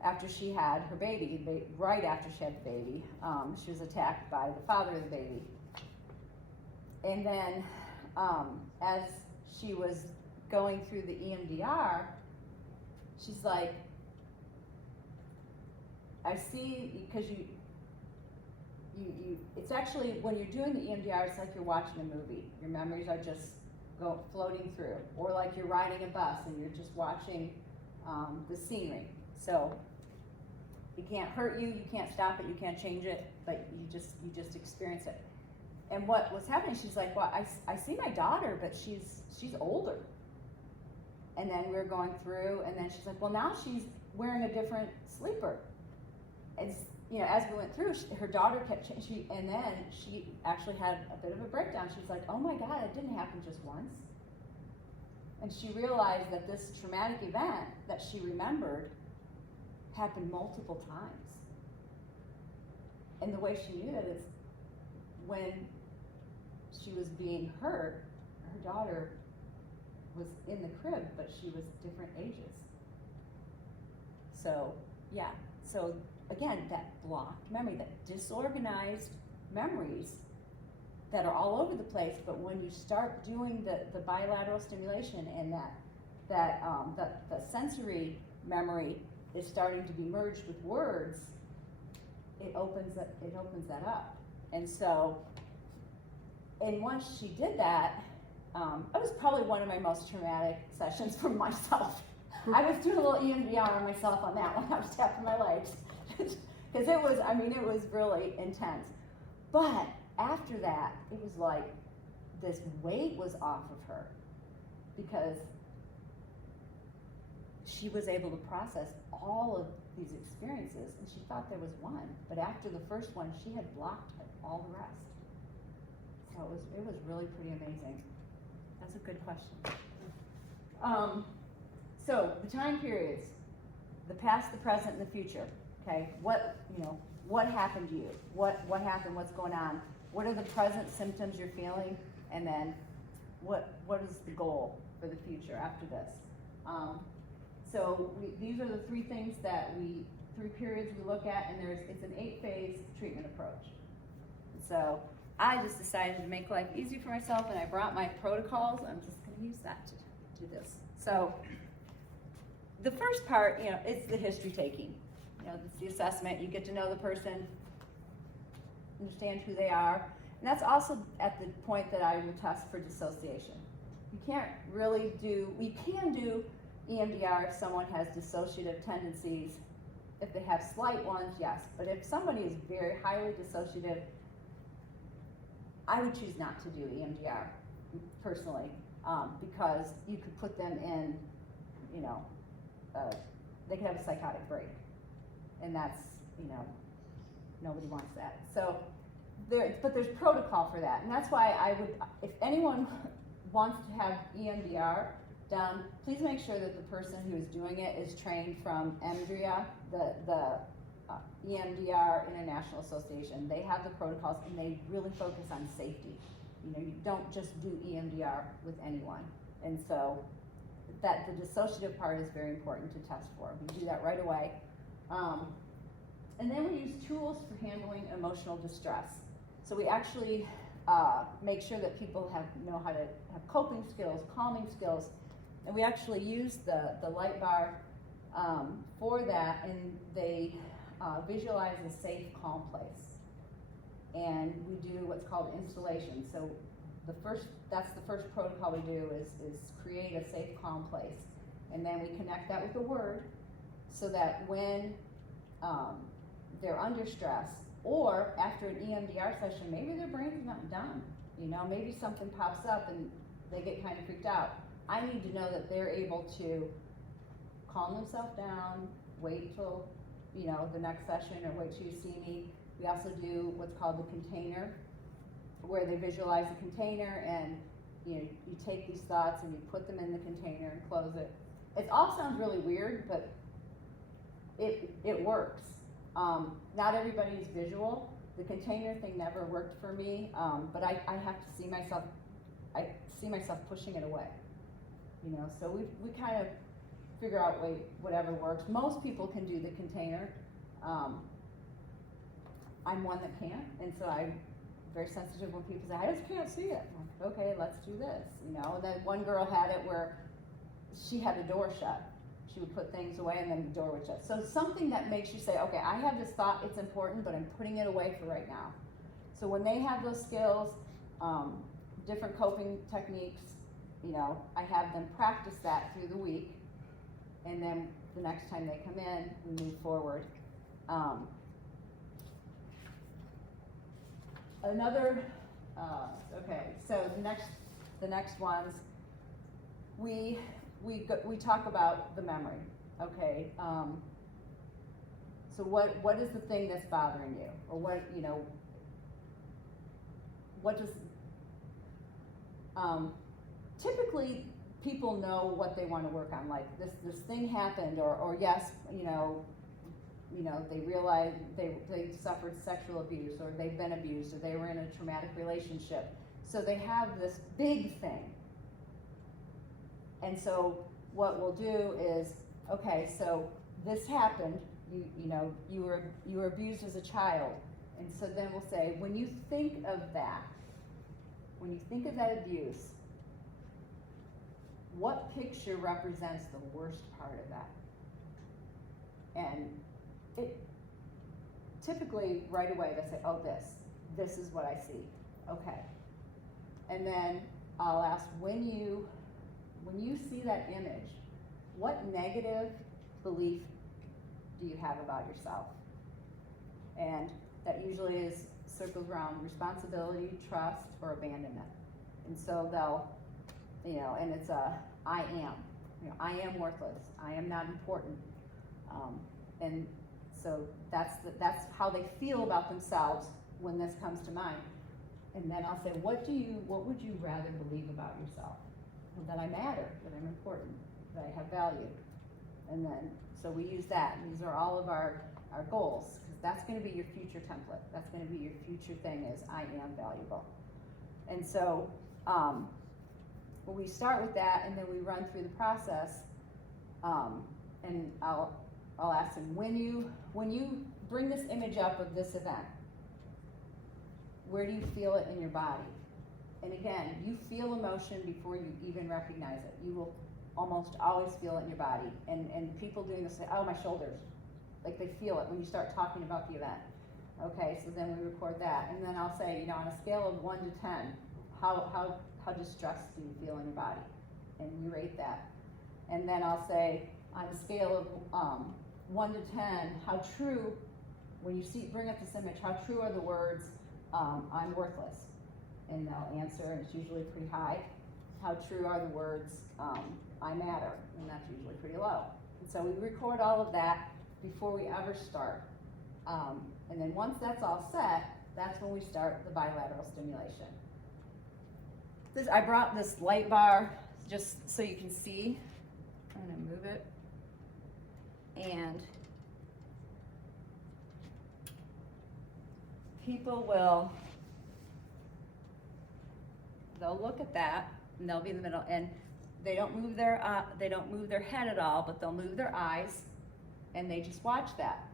after she had her baby, right after she had the baby. She was attacked by the father of the baby. And then as she was going through the EMDR, she's like, I see, because you it's actually, when you're doing the EMDR, it's like you're watching a movie. Your memories are just floating through, or like you're riding a bus and you're just watching the scenery. So it can't hurt you, you can't stop it, you can't change it, but you just experience it. And what was happening, she's like, well, I see my daughter, but she's older. And then we were going through, and then she's like, well, now she's wearing a different sleeper. And you know, as we went through, her daughter kept changing, and then she actually had a bit of a breakdown. She was like, oh my God, it didn't happen just once. And she realized that this traumatic event that she remembered happened multiple times. And the way she knew that is when she was being hurt, her daughter was in the crib, but she was different ages. So, yeah. So again, that blocked memory, that disorganized memories that are all over the place, but when you start doing the bilateral stimulation and the sensory memory is starting to be merged with words, it opens that up. And so, and once she did that, it was probably one of my most traumatic sessions for myself. I was doing a little EMDR on myself on that one. I was tapping my legs. Because it was really intense. But after that, it was like this weight was off of her because she was able to process all of these experiences, and she thought there was one. But after the first one, she had blocked all the rest. So it was really pretty amazing. That's a good question. So the time periods, the past, the present, and the future. Okay, what happened to you? What happened? What's going on? What are the present symptoms you're feeling? And then what is the goal for the future after this? So these are the three periods we look at, and it's an 8-phase treatment approach. So I just decided to make life easy for myself, and I brought my protocols. I'm just going to use that to do this. So the first part, is the history taking. It's the assessment. You get to know the person, understand who they are, and that's also at the point that I will test for dissociation. You can't really we can do EMDR if someone has dissociative tendencies. If they have slight ones, yes, but if somebody is very highly dissociative, I would choose not to do EMDR personally, because you could put them in, they could have a psychotic break, and that's, nobody wants that. So there's protocol for that, and that's why I would, if anyone wants to have EMDR done, please make sure that the person who is doing it is trained from EMDR, the EMDR International Association. They have the protocols, and they really focus on safety. You don't just do EMDR with anyone. And so that the dissociative part is very important to test for. We do that right away. And then we use tools for handling emotional distress. So we actually make sure that people know how to have coping skills, calming skills, and we actually use the light bar for that, and they visualize a safe, calm place. And we do what's called installation. So that's the first protocol we do is create a safe, calm place. And then we connect that with a word so that when they're under stress, or after an EMDR session, maybe their brain's not done. Maybe something pops up and they get kind of freaked out. I need to know that they're able to calm themselves down, wait till the next session, or wait till you see me. We also do what's called the container, where they visualize a container, and you take these thoughts and you put them in the container and close it. It all sounds really weird, but it works. Not everybody is visual. The container thing never worked for me, but I have to see myself. I see myself pushing it away. So we kind of figure out whatever works. Most people can do the container. I'm one that can't, and so I'm very sensitive when people say, I just can't see it. I'm like, okay, let's do this. And then one girl had it where she had the door shut. She would put things away and then the door would shut. So something that makes you say, okay, I have this thought, it's important, but I'm putting it away for right now. So when they have those skills, different coping techniques, I have them practice that through the week, and then the next time they come in, we move forward. So the next ones, we talk about the memory. Okay, so what is the thing that's bothering you, or what does typically people know what they want to work on, like this thing happened, or yes, they realize they suffered sexual abuse, or they've been abused, or they were in a traumatic relationship. So they have this big thing. And so what we'll do is, okay, so this happened, you were abused as a child. And so then we'll say, when you think of that abuse, what picture represents the worst part of that? And it typically right away they say, oh, this is what I see. Okay. And then I'll ask, when you see that image, what negative belief do you have about yourself? And that usually is circles around responsibility, trust, or abandonment. And so they'll, and it's I am. I am worthless. I am not important. And so that's how they feel about themselves when this comes to mind. And then I'll say, what would you rather believe about yourself? Well, that I matter, that I'm important, that I have value. And then, so we use that, and these are all of our goals, because that's gonna be your future template. That's gonna be your future thing is, I am valuable. And so, when we start with that, and then we run through the process, and I'll ask them, when you bring this image up of this event, where do you feel it in your body? And again, you feel emotion before you even recognize it. You will almost always feel it in your body. And people doing this say, oh, my shoulders. Like they feel it when you start talking about the event. Okay, so then we record that. And then I'll say, on a scale of 1 to 10, how distressed do you feel in your body? And you rate that. And then I'll say, on a scale of 1 to 10, how true, when you bring up this image, how true are the words, I'm worthless? And they'll answer, and it's usually pretty high. How true are the words, I matter? And that's usually pretty low. And so we record all of that before we ever start. And then once that's all set, that's when we start the bilateral stimulation. I brought this light bar just so you can see. I'm gonna move it. And people they'll look at that, and they'll be in the middle, and they don't move their head at all, but they'll move their eyes, and they just watch that.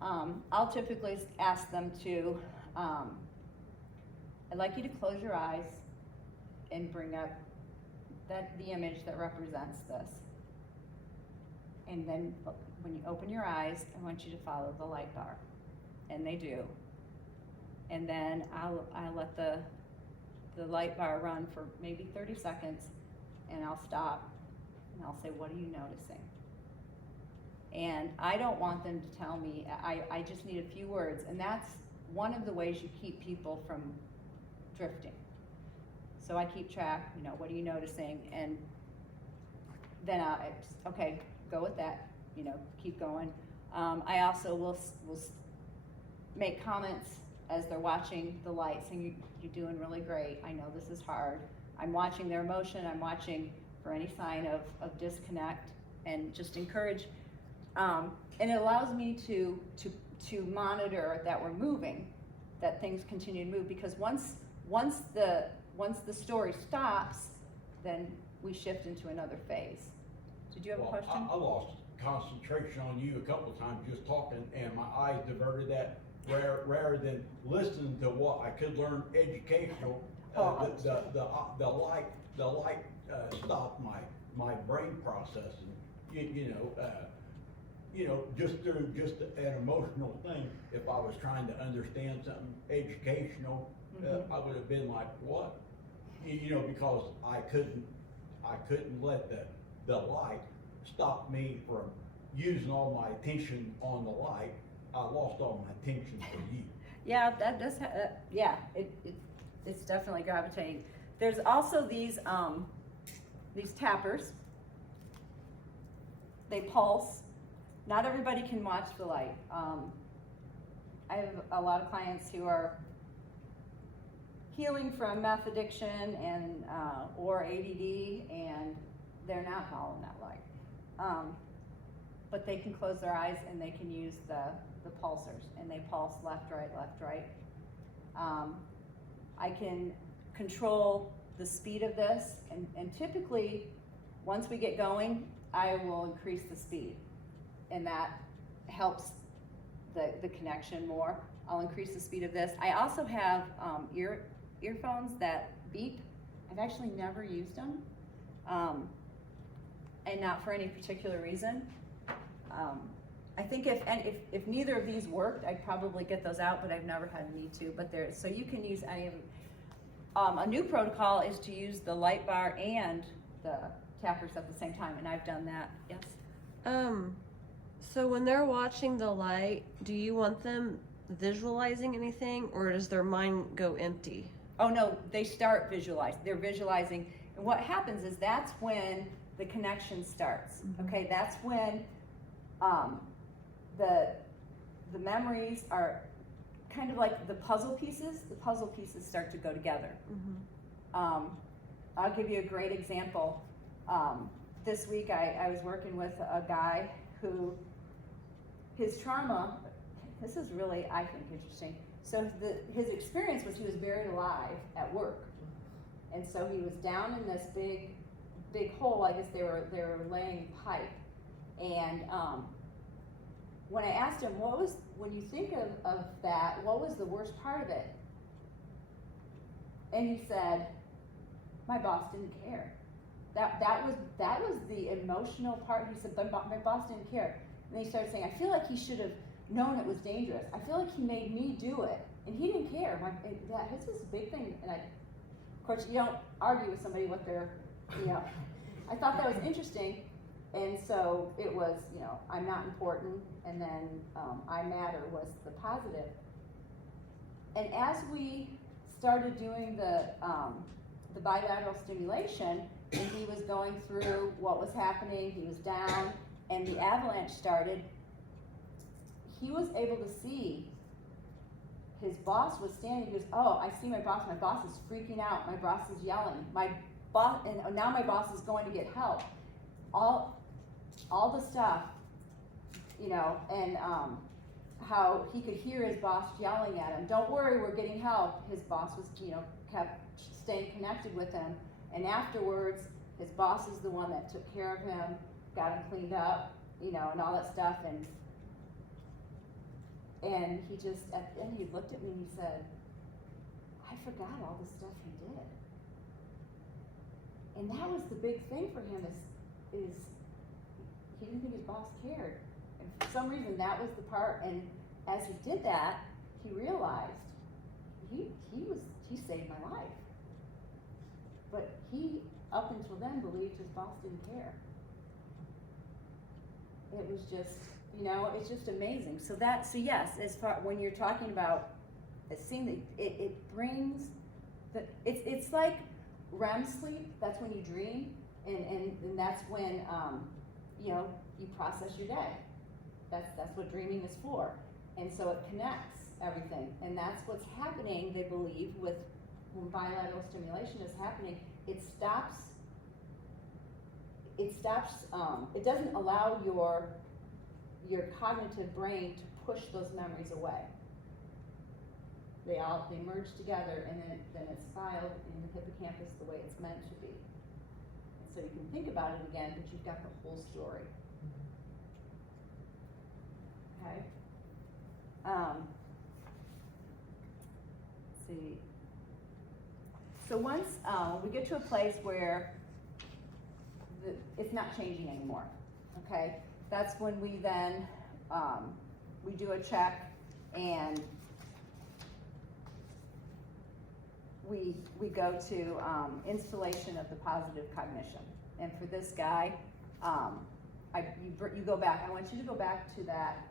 I'll typically ask them to, I'd like you to close your eyes and bring up the image that represents this. And then when you open your eyes, I want you to follow the light bar. And they do. And then I'll let the light bar run for maybe 30 seconds, and I'll stop, and I'll say, what are you noticing? And I don't want them to tell me, I just need a few words, and that's one of the ways you keep people from drifting. So I keep track, what are you noticing? And then okay, go with that, keep going. I also will make comments as they're watching the lights, saying, you're doing really great. I know this is hard. I'm watching their emotion. I'm watching for any sign of disconnect, and just encourage. And it allows me to monitor that we're moving, that things continue to move, because once the story stops, then we shift into another phase. Did you have a question? I lost concentration on you a couple of times just talking, and my eyes diverted that. Rather than listening to what I could learn educational, the light stopped my brain processing. Just through an emotional thing. If I was trying to understand something educational, I would have been like, what? Because I couldn't let the light stop me from using all my attention on the light. I lost all my attention for you. Yeah, that does. It's definitely gravitating. There's also these tappers. They pulse. Not everybody can watch the light. I have a lot of clients who are healing from meth addiction and or ADD, and they're not following that light. But they can close their eyes and they can use the pulsers, and they pulse left, right. I can control the speed of this, and typically, once we get going, I will increase the speed. And that helps the connection more. I'll increase the speed of this. I also have earphones that beep. I've actually never used them, and not for any particular reason. I think if neither of these worked, I'd probably get those out, but I've never had a need to. But so you can use any of them. A new protocol is to use the light bar and the tappers at the same time, and I've done that. Yes. So when they're watching the light, do you want them visualizing anything, or does their mind go empty? Oh no, they start visualizing. They're visualizing, and what happens is that's when the connection starts. Okay, that's when the memories are kind of like the puzzle pieces. The puzzle pieces start to go together. I'll give you a great example. This week I was working with a guy who, his trauma, this is really, I think, interesting. So his experience was he was buried alive at work. And so he was down in this big hole. I guess they were laying pipe. And when I asked him, when you think of that, what was the worst part of it? And he said, my boss didn't care. That was the emotional part. He said, but my boss didn't care. And he started saying, I feel like he should have known it was dangerous. I feel like he made me do it, and he didn't care. This is a big thing. And of course, you don't argue with somebody what they're, I thought that was interesting. And so it was, I'm not important, and then I matter was the positive. And as we started doing the bilateral stimulation, and he was going through what was happening, he was down, and the avalanche started, he was able to see his boss was standing. He goes, oh, I see my boss is freaking out, my boss is yelling, and now my boss is going to get help. All the stuff, and how he could hear his boss yelling at him, don't worry, we're getting help. His boss was, kept staying connected with him. And afterwards, his boss is the one that took care of him, got him cleaned up, and all that stuff. And he just, at the end, he looked at me and he said, I forgot all the stuff he did. And that was the big thing for him is he didn't think his boss cared. And for some reason, that was the part. And as he did that, he realized he saved my life. But he, up until then, believed his boss didn't care. It was just, it's just amazing. So yes, as far when you're talking about seeing that it brings it's like REM sleep. That's when you dream, and that's when you process your day. That's what dreaming is for. And so it connects everything, and that's what's happening. They believe when bilateral stimulation is happening, it stops. It doesn't allow your cognitive brain to push those memories away. They merge together, and then it's filed in the hippocampus the way it's meant to be. And so you can think about it again, but you've got the whole story. Okay. Let's see. So once we get to a place where it's not changing anymore, okay? That's when we then, we do a check, and we go to installation of the positive cognition. And for this guy, you go back. I want you to go back to that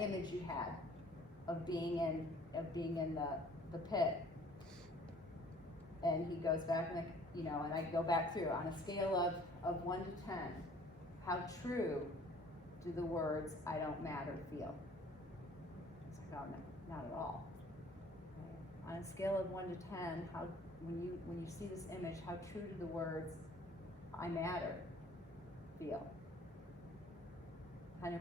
image you had of being in the pit. And he goes back, and and I go back through on a scale of 1 to 10. How true do the words "I don't matter" feel? It's like, no, not at all. Okay. On a scale of 1 to 10, when you see this image, how true do the words "I matter" feel? 100%.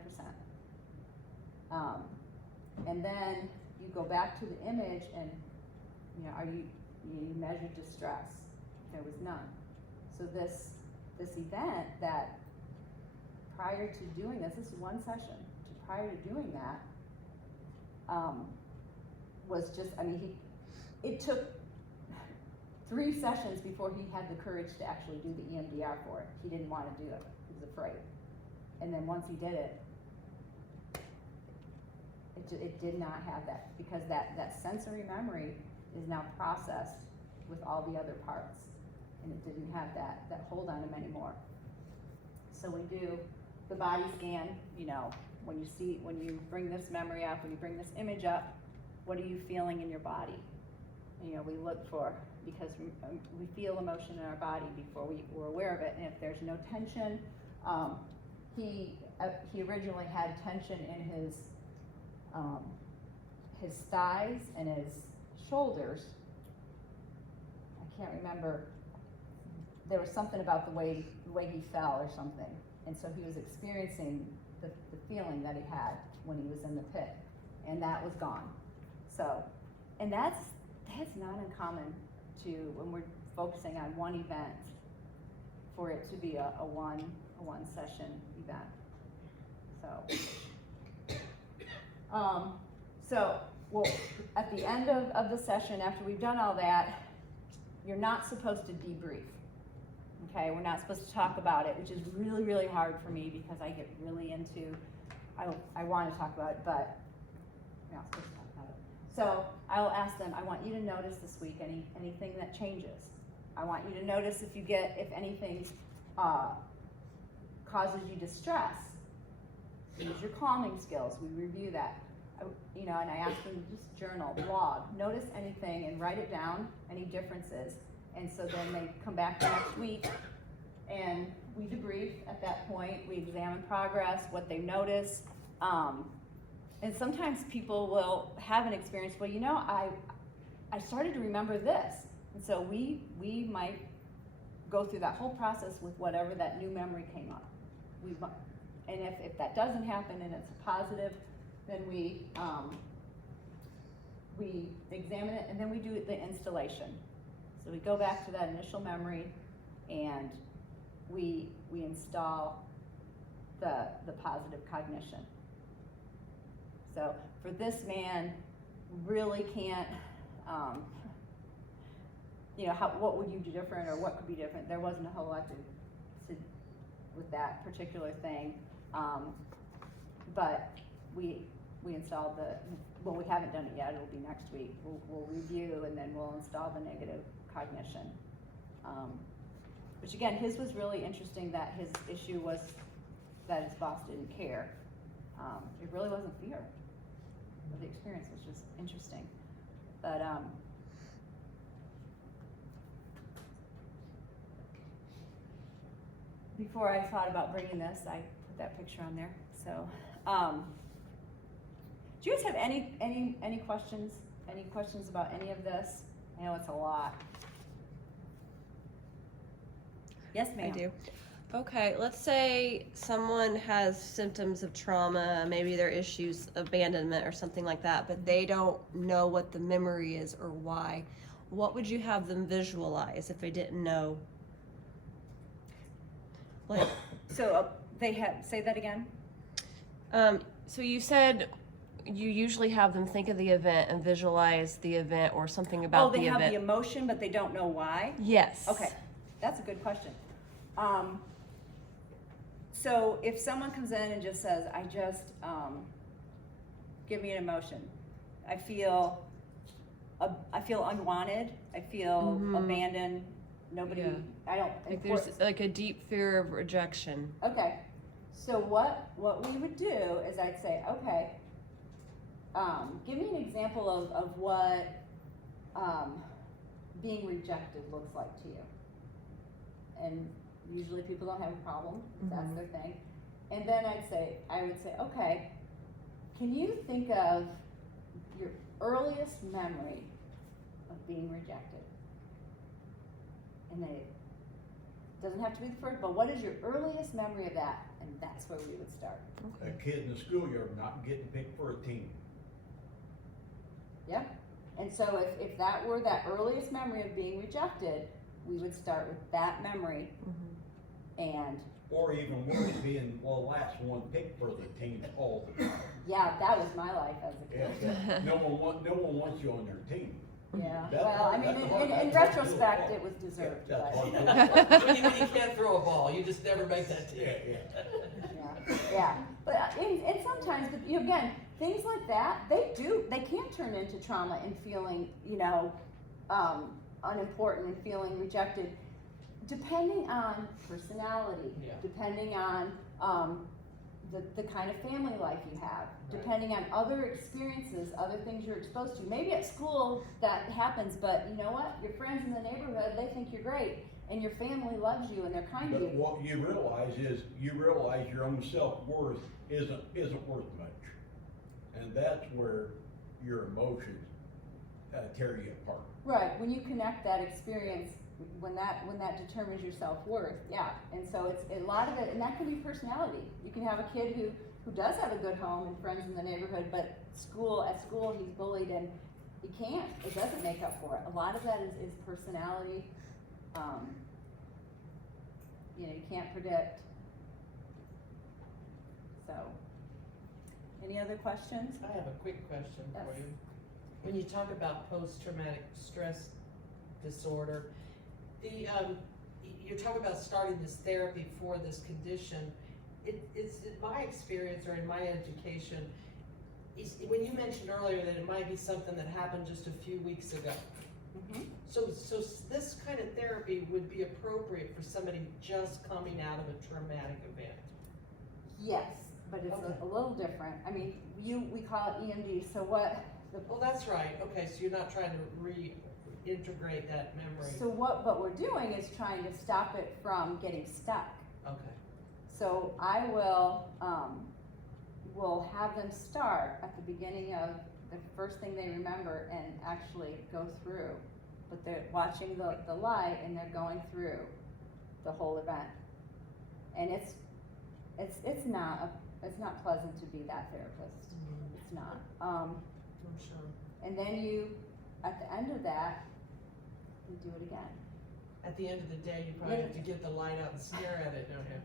And then you go back to the image, and you measure distress. There was none. So this event that prior to doing this is one session, prior to doing that, was just, I mean, it took 3 sessions before he had the courage to actually do the EMDR for it. He didn't want to do it, he was afraid. And then once he did it, it did not have that, because that sensory memory is now processed with all the other parts, and it didn't have that hold on him anymore. So we do the body scan, you know, when you bring this memory up, when you bring this image up, what are you feeling in your body? And, you know, we look for, because we feel emotion in our body before we're aware of it, and if there's no tension, he originally had tension in his thighs and his shoulders. I can't remember, there was something about the way he fell or something, and so he was experiencing the feeling that he had when he was in the pit, and that was gone. So, and that's not uncommon to, when we're focusing on one event, for it to be a one session event. So, well, at the end of the session, after we've done all that, you're not supposed to debrief. Okay, we're not supposed to talk about it, which is really, really hard for me, because I get really into, I want to talk about it, but we're not supposed to talk about it. So I'll ask them, I want you to notice this week anything that changes. I want you to notice if anything causes you distress. Use your calming skills. We review that. You know, and I ask them to just journal, log, notice anything and write it down, any differences. And so then they come back the next week and we debrief at that point. We examine progress, what they notice. And sometimes people will have an experience, well, you know, I started to remember this. And so we might go through that whole process with whatever that new memory came up. And if that doesn't happen and it's a positive, then we examine it, and then we do the installation. So we go back to that initial memory, and we install the positive cognition. So for this man, really can't, you know, what would you do different, or what could be different? There wasn't a whole lot to with that particular thing, but we installed well, we haven't done it yet. It'll be next week. We'll review, and then we'll install the negative cognition. Which again, his was really interesting, that his issue was that his boss didn't care. It really wasn't fear of the experience, which was interesting. But before I thought about bringing this, I put that picture on there. So, do you guys have any questions? Any questions about any of this? I know it's a lot. Yes, ma'am. I do. Okay, let's say someone has symptoms of trauma, maybe their issues, abandonment or something like that, but they don't know what the memory is or why. What would you have them visualize if they didn't know? Like, So they have, say that again? so you said you usually have them think of the event and visualize the event or something about the event. Oh, they have the emotion, but they don't know why? Yes. Okay, that's a good question. So if someone comes in and just says, I just, give me an emotion. I feel unwanted, I feel abandoned, nobody, Yeah. I don't. Like there's like a deep fear of rejection. Okay, so what we would do is I'd say, okay, give me an example of what being rejected looks like to you. And usually people don't have a problem, that's their thing. And then I would say, okay, can you think of your earliest memory of being rejected? And it doesn't have to be the first, but what is your earliest memory of that? And that's where we would start. A kid in the schoolyard not getting picked for a team. Yeah. And so if that were that earliest memory of being rejected, we would start with that memory and Or even worse, being the last one picked for the team all the time. Yeah, that was my life as a Yeah, kid. yeah. No one wants you on their team. Yeah, That's well, I hard- mean, that's hard- in that's hard to do retrospect, as well. it was deserved, Yeah, that's but, hard to When you can't throw a ball, you just never make that team. Yeah, yeah. yeah. But, and sometimes, but, you know, again, things like that, they can turn into trauma and feeling, you know, unimportant and feeling rejected, depending on personality, Yeah. depending on, the kind of family life you have, Right. depending on other experiences, other things you're exposed to. Maybe at school that happens, but you know what? Your friends in the neighborhood, they think you're great, and your family loves you and they're kind to But you. what you realize is, your own self-worth isn't worth much. And that's where your emotions tear you apart. Right, when you connect that experience, when that determines your self-worth, yeah. And so it's a lot of it, and that can be personality. You can have a kid who does have a good home and friends in the neighborhood, but at school he's bullied and it doesn't make up for it. A lot of that is personality. You know, you can't predict. So, any other questions? I have a quick question for Yes. you. When you talk about post-traumatic stress disorder, you're talking about starting this therapy for this condition. It's in my experience or in my education, when you mentioned earlier that it might be something that happened just a few weeks ago. Mm-hmm. So this kind of therapy would be appropriate for somebody just coming out of a traumatic event. Yes, but it's Okay. a little different. I mean, we call it EMD, so what, Well, that's right. Okay, so you're not trying to reintegrate that memory. so what we're doing is trying to stop it from getting stuck. Okay. So I will have them start at the beginning of the first thing they remember and actually go through. But they're watching the light and they're going through the whole event. And it's not pleasant to be that therapist. It's not. I'm sure. And then at the end of that, you do it again. At the end of the day, you probably have to get the light out and stare at it, don't you?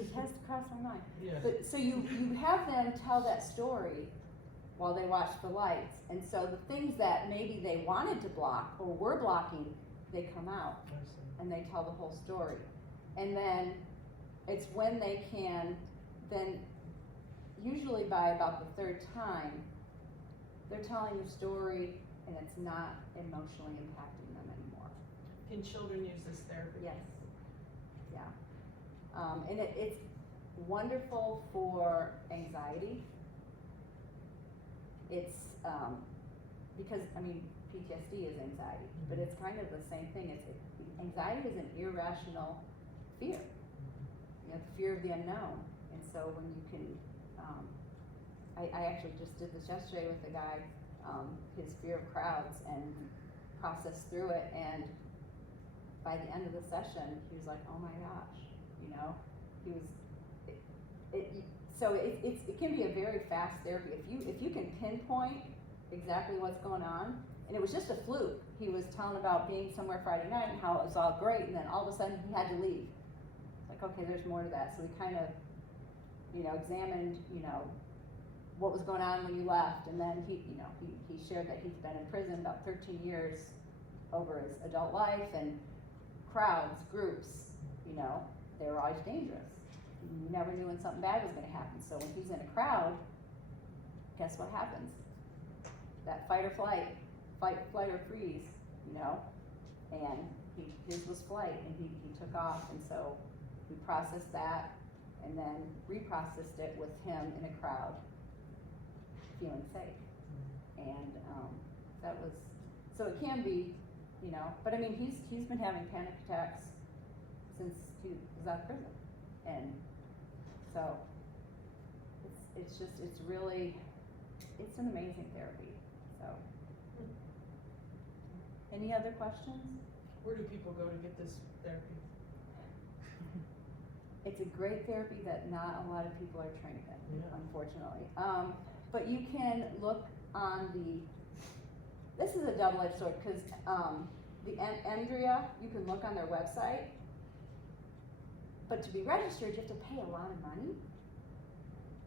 It has to cross my mind. Yeah. But, so you have them tell that story while they watch the lights. And so the things that maybe they wanted to block or were blocking, they come out I see. and they tell the whole story. And then it's when they can, then usually by about the third time, they're telling the story and it's not emotionally impacting them anymore. Can children use this therapy? Yes, yeah. And it's wonderful for anxiety. It's, because, I mean, PTSD is anxiety, but it's kind of the same thing. Anxiety is an irrational fear. You know, the fear of the unknown. And so when you can, I actually just did this yesterday with a guy, his fear of crowds, and processed through it, and by the end of the session, he was like, oh my gosh, you know, he was, so it can be a very fast therapy. If you can pinpoint exactly what's going on, and it was just a fluke. He was telling about being somewhere Friday night and how it was all great, and then all of a sudden he had to leave. Like, okay, there's more to that. So we kind of, you know, examined, you know, what was going on when you left, and then he shared that he's been in prison about 13 years over his adult life, and crowds, groups, you know, they were always dangerous. You never knew when something bad was going to happen. So when he's in a crowd, guess what happens? That fight or flight or freeze, you know, and his was flight, and he took off, and so we processed that, and then reprocessed it with him in a crowd, feeling safe. And that was, so it can be, you know, but I mean, he's been having panic attacks since he was out of prison. And so it's really, it's an amazing therapy. So, any other questions? Where do people go to get this therapy? It's a great therapy that not a lot of people are trained in, Yeah. unfortunately. But you can look on this is a double-edged sword, because the EMDR, you can look on their website, but to be registered, you have to pay a lot of money.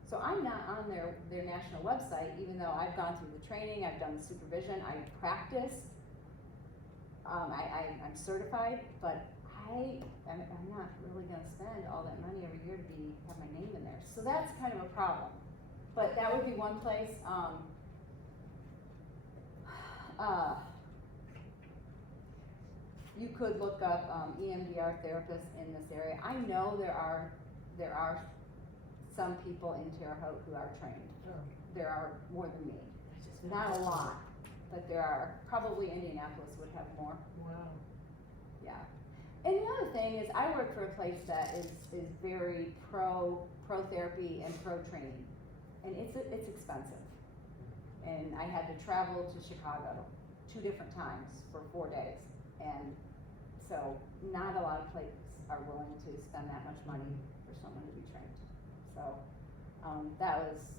So I'm not on their national website, even though I've gone through the training, I've done the supervision, I practice. I'm certified, but I'm not really gonna spend all that money every year to have my name in there. So that's kind of a problem. But that would be one place. You could look up EMDR therapists in this area. I know there are some people in Terre Haute who are trained. Oh. There are more than me. Not a lot, but there are. Probably Indianapolis would have more. Wow. Yeah. And the other thing is, I work for a place that is very pro therapy and pro training, and it's expensive. And I had to travel to Chicago 2 different times for 4 days, and so not a lot of places are willing to spend that much money for someone to be trained. So that was,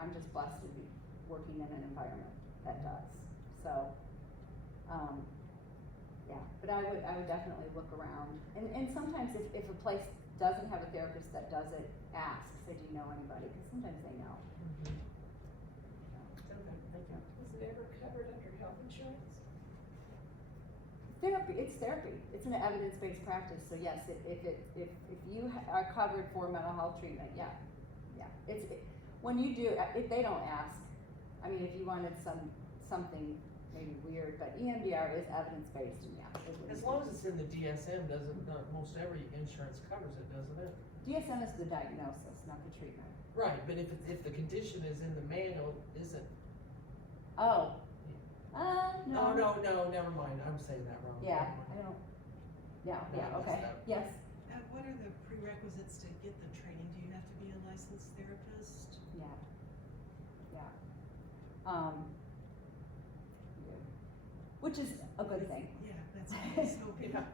I'm just blessed to be working in an environment that does. So. Yeah, but I would definitely look around, and sometimes if a place doesn't have a therapist that does it, ask, say, do you know anybody, because sometimes they know. Okay, thank you. Was it ever covered under health insurance? Therapy, it's an evidence-based practice, so yes, if you are covered for mental health treatment, yeah. When you do, if they don't ask, I mean, if you wanted something maybe weird, but EMDR is evidence-based, and yeah. As long as it's in the DSM, most every insurance covers it, doesn't it? DSM is the diagnosis, not the treatment. Right, but if the condition is in the manual, isn't? Oh. No, never mind, I'm saying that wrong. Yeah, Never mind. I don't, yeah, No, yeah, I okay, messed up. yes. What are the prerequisites to get the training? Do you have to be a licensed therapist? Yeah. Which is a good thing. Yeah, that's what I was hoping. Yeah.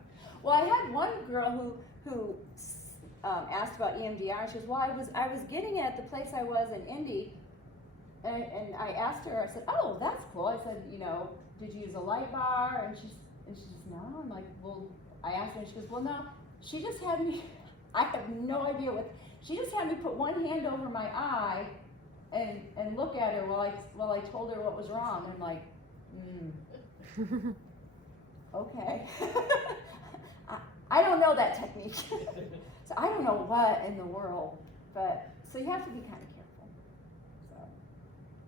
Well, I had one girl who asked about EMDR, and she goes, well, I was getting it at the place I was in Indy, and I asked her, I said, oh, that's cool. I said, did you use a light bar? And she says, no. I'm like, well, I asked her, and she goes, well, no. She just had me, I have no idea she just had me put one hand over my eye and look at her while I told her what was wrong. I'm like, okay. I don't know that technique. So I don't know what in the world, but, so you have to be kind of careful. So,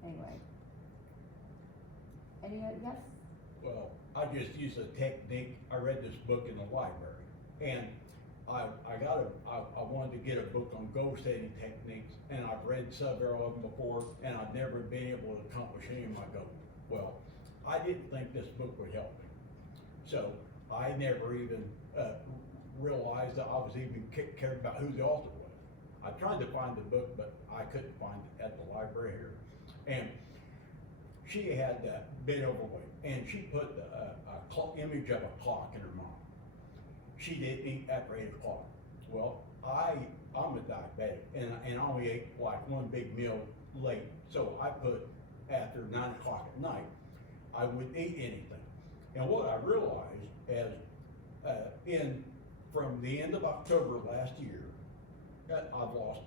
anyway. Yes? Well, I just use a technique. I read this book in the library, and I wanted to get a book on goal setting techniques, and I've read several of them before, and I've never been able to accomplish any of my goals. Well, I didn't think this book would help me, so I never even realized that I was even cared about who the author was. I tried to find the book, but I couldn't find it at the library here, and she had been overweight, and she put a image of a clock in her mouth. She didn't eat after 8 o'clock. Well, I'm a diabetic, and I only ate like one big meal late. So I put after 9 o'clock at night, I wouldn't eat anything. And what I realized is, from the end of October last year, I've lost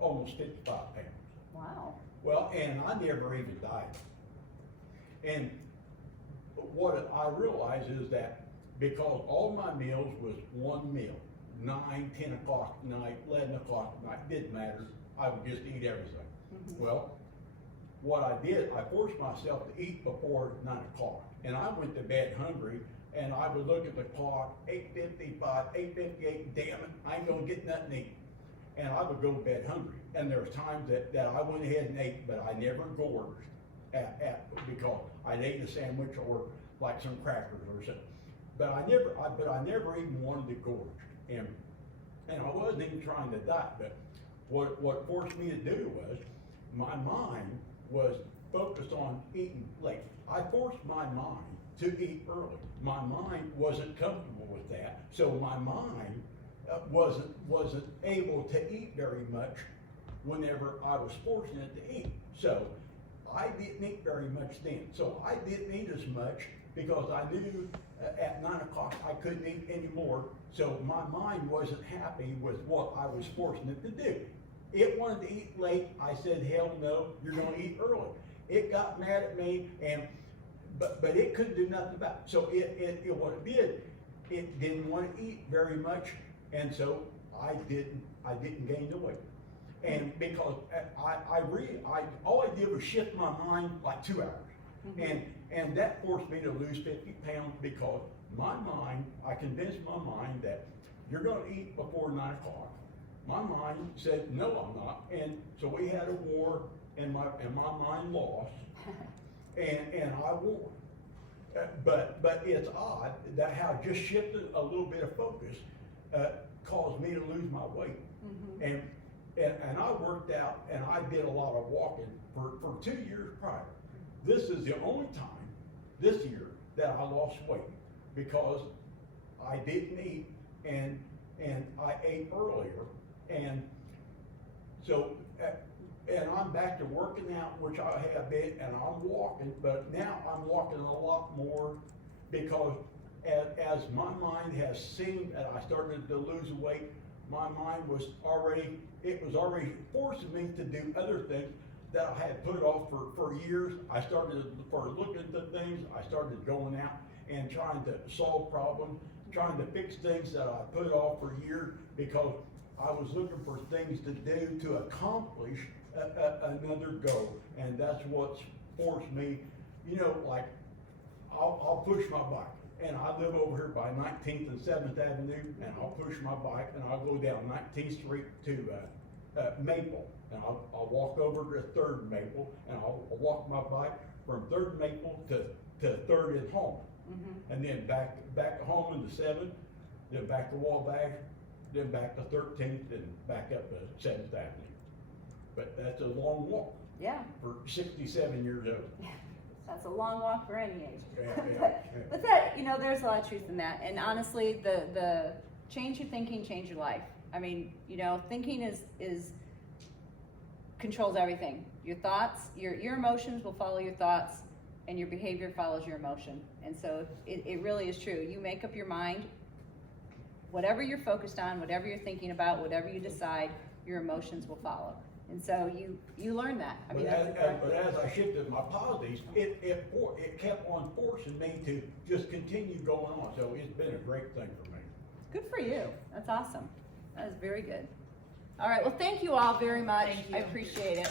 almost 55 pounds. Wow. Well, and I never even dieted. And what I realized is that because all my meals was one meal, 9, 10 o'clock at night, 11 o'clock at night, didn't matter. I would just eat everything. Mm-hmm. Well, what I did, I forced myself to eat before 9 o'clock. And I went to bed hungry, and I would look at the clock, 8:55, 8:58, damn it, I ain't gonna get nothing to eat. And I would go to bed hungry. And there was times that I went ahead and ate, but I never gorged because I'd ate a sandwich or like some crackers or something. But I never even wanted to gorge. And I wasn't even trying to diet, but what forced me to do was, my mind was focused on eating late. I forced my mind to eat early. My mind wasn't comfortable with that, so my mind wasn't able to eat very much whenever I was forcing it to eat. So I didn't eat very much then. So I didn't eat as much because I knew at 9 o'clock I couldn't eat anymore. So my mind wasn't happy with what I was forcing it to do. It wanted to eat late. I said, hell no, you're gonna eat early. It got mad at me, but it couldn't do nothing about it. So what it did, it didn't want to eat very much, and so I didn't gain the weight. And because all I did was shift my mind like 2 hours. And that forced me to lose 50 pounds because I convinced my mind that you're gonna eat before 9 o'clock. My mind said, no, I'm not. And so we had a war, and my mind lost, and I won. But it's odd that how just shifted a little bit of focus caused me to lose my weight. And I worked out, and I did a lot of walking for 2 years prior. This is the only time this year that I lost weight because I didn't eat and I ate earlier, and so and I'm back to working out, which I have been, and I'm walking, but now I'm walking a lot more because as my mind has seen that I started to lose weight, my mind was already forcing me to do other things that I had put off for years. I started looking at things. I started going out and trying to solve problems, trying to fix things that I put off for years because I was looking for things to do to accomplish another goal, and that's what's forced me. You know, like I'll push my bike, and I live over here by 19th and 7th Avenue, and I'll push my bike, and I'll go down 19th Street to Maple, and I'll walk over to 3rd Maple, and I'll walk my bike from 3rd Maple to 3rd and home, and then back home into 7th, then back to Wabash, then back to 13th, and back up to 7th Avenue. But that's a long walk Yeah, for 67 years old. that's a long walk for any age. Yeah. But that, there's a lot of truth in that. And honestly, the change your thinking, change your life. I mean, thinking is controls everything. Your thoughts, your emotions will follow your thoughts, and your behavior follows your emotion. And so it really is true. You make up your mind, whatever you're focused on, whatever you're thinking about, whatever you decide, your emotions will follow. And so you learn that. I mean, But as I shifted my positives, it kept on forcing me to just continue going on. So it's been a great thing for me. good for you. That's awesome. That is very good. All right, well, thank you all very much. Thank you. I appreciate it.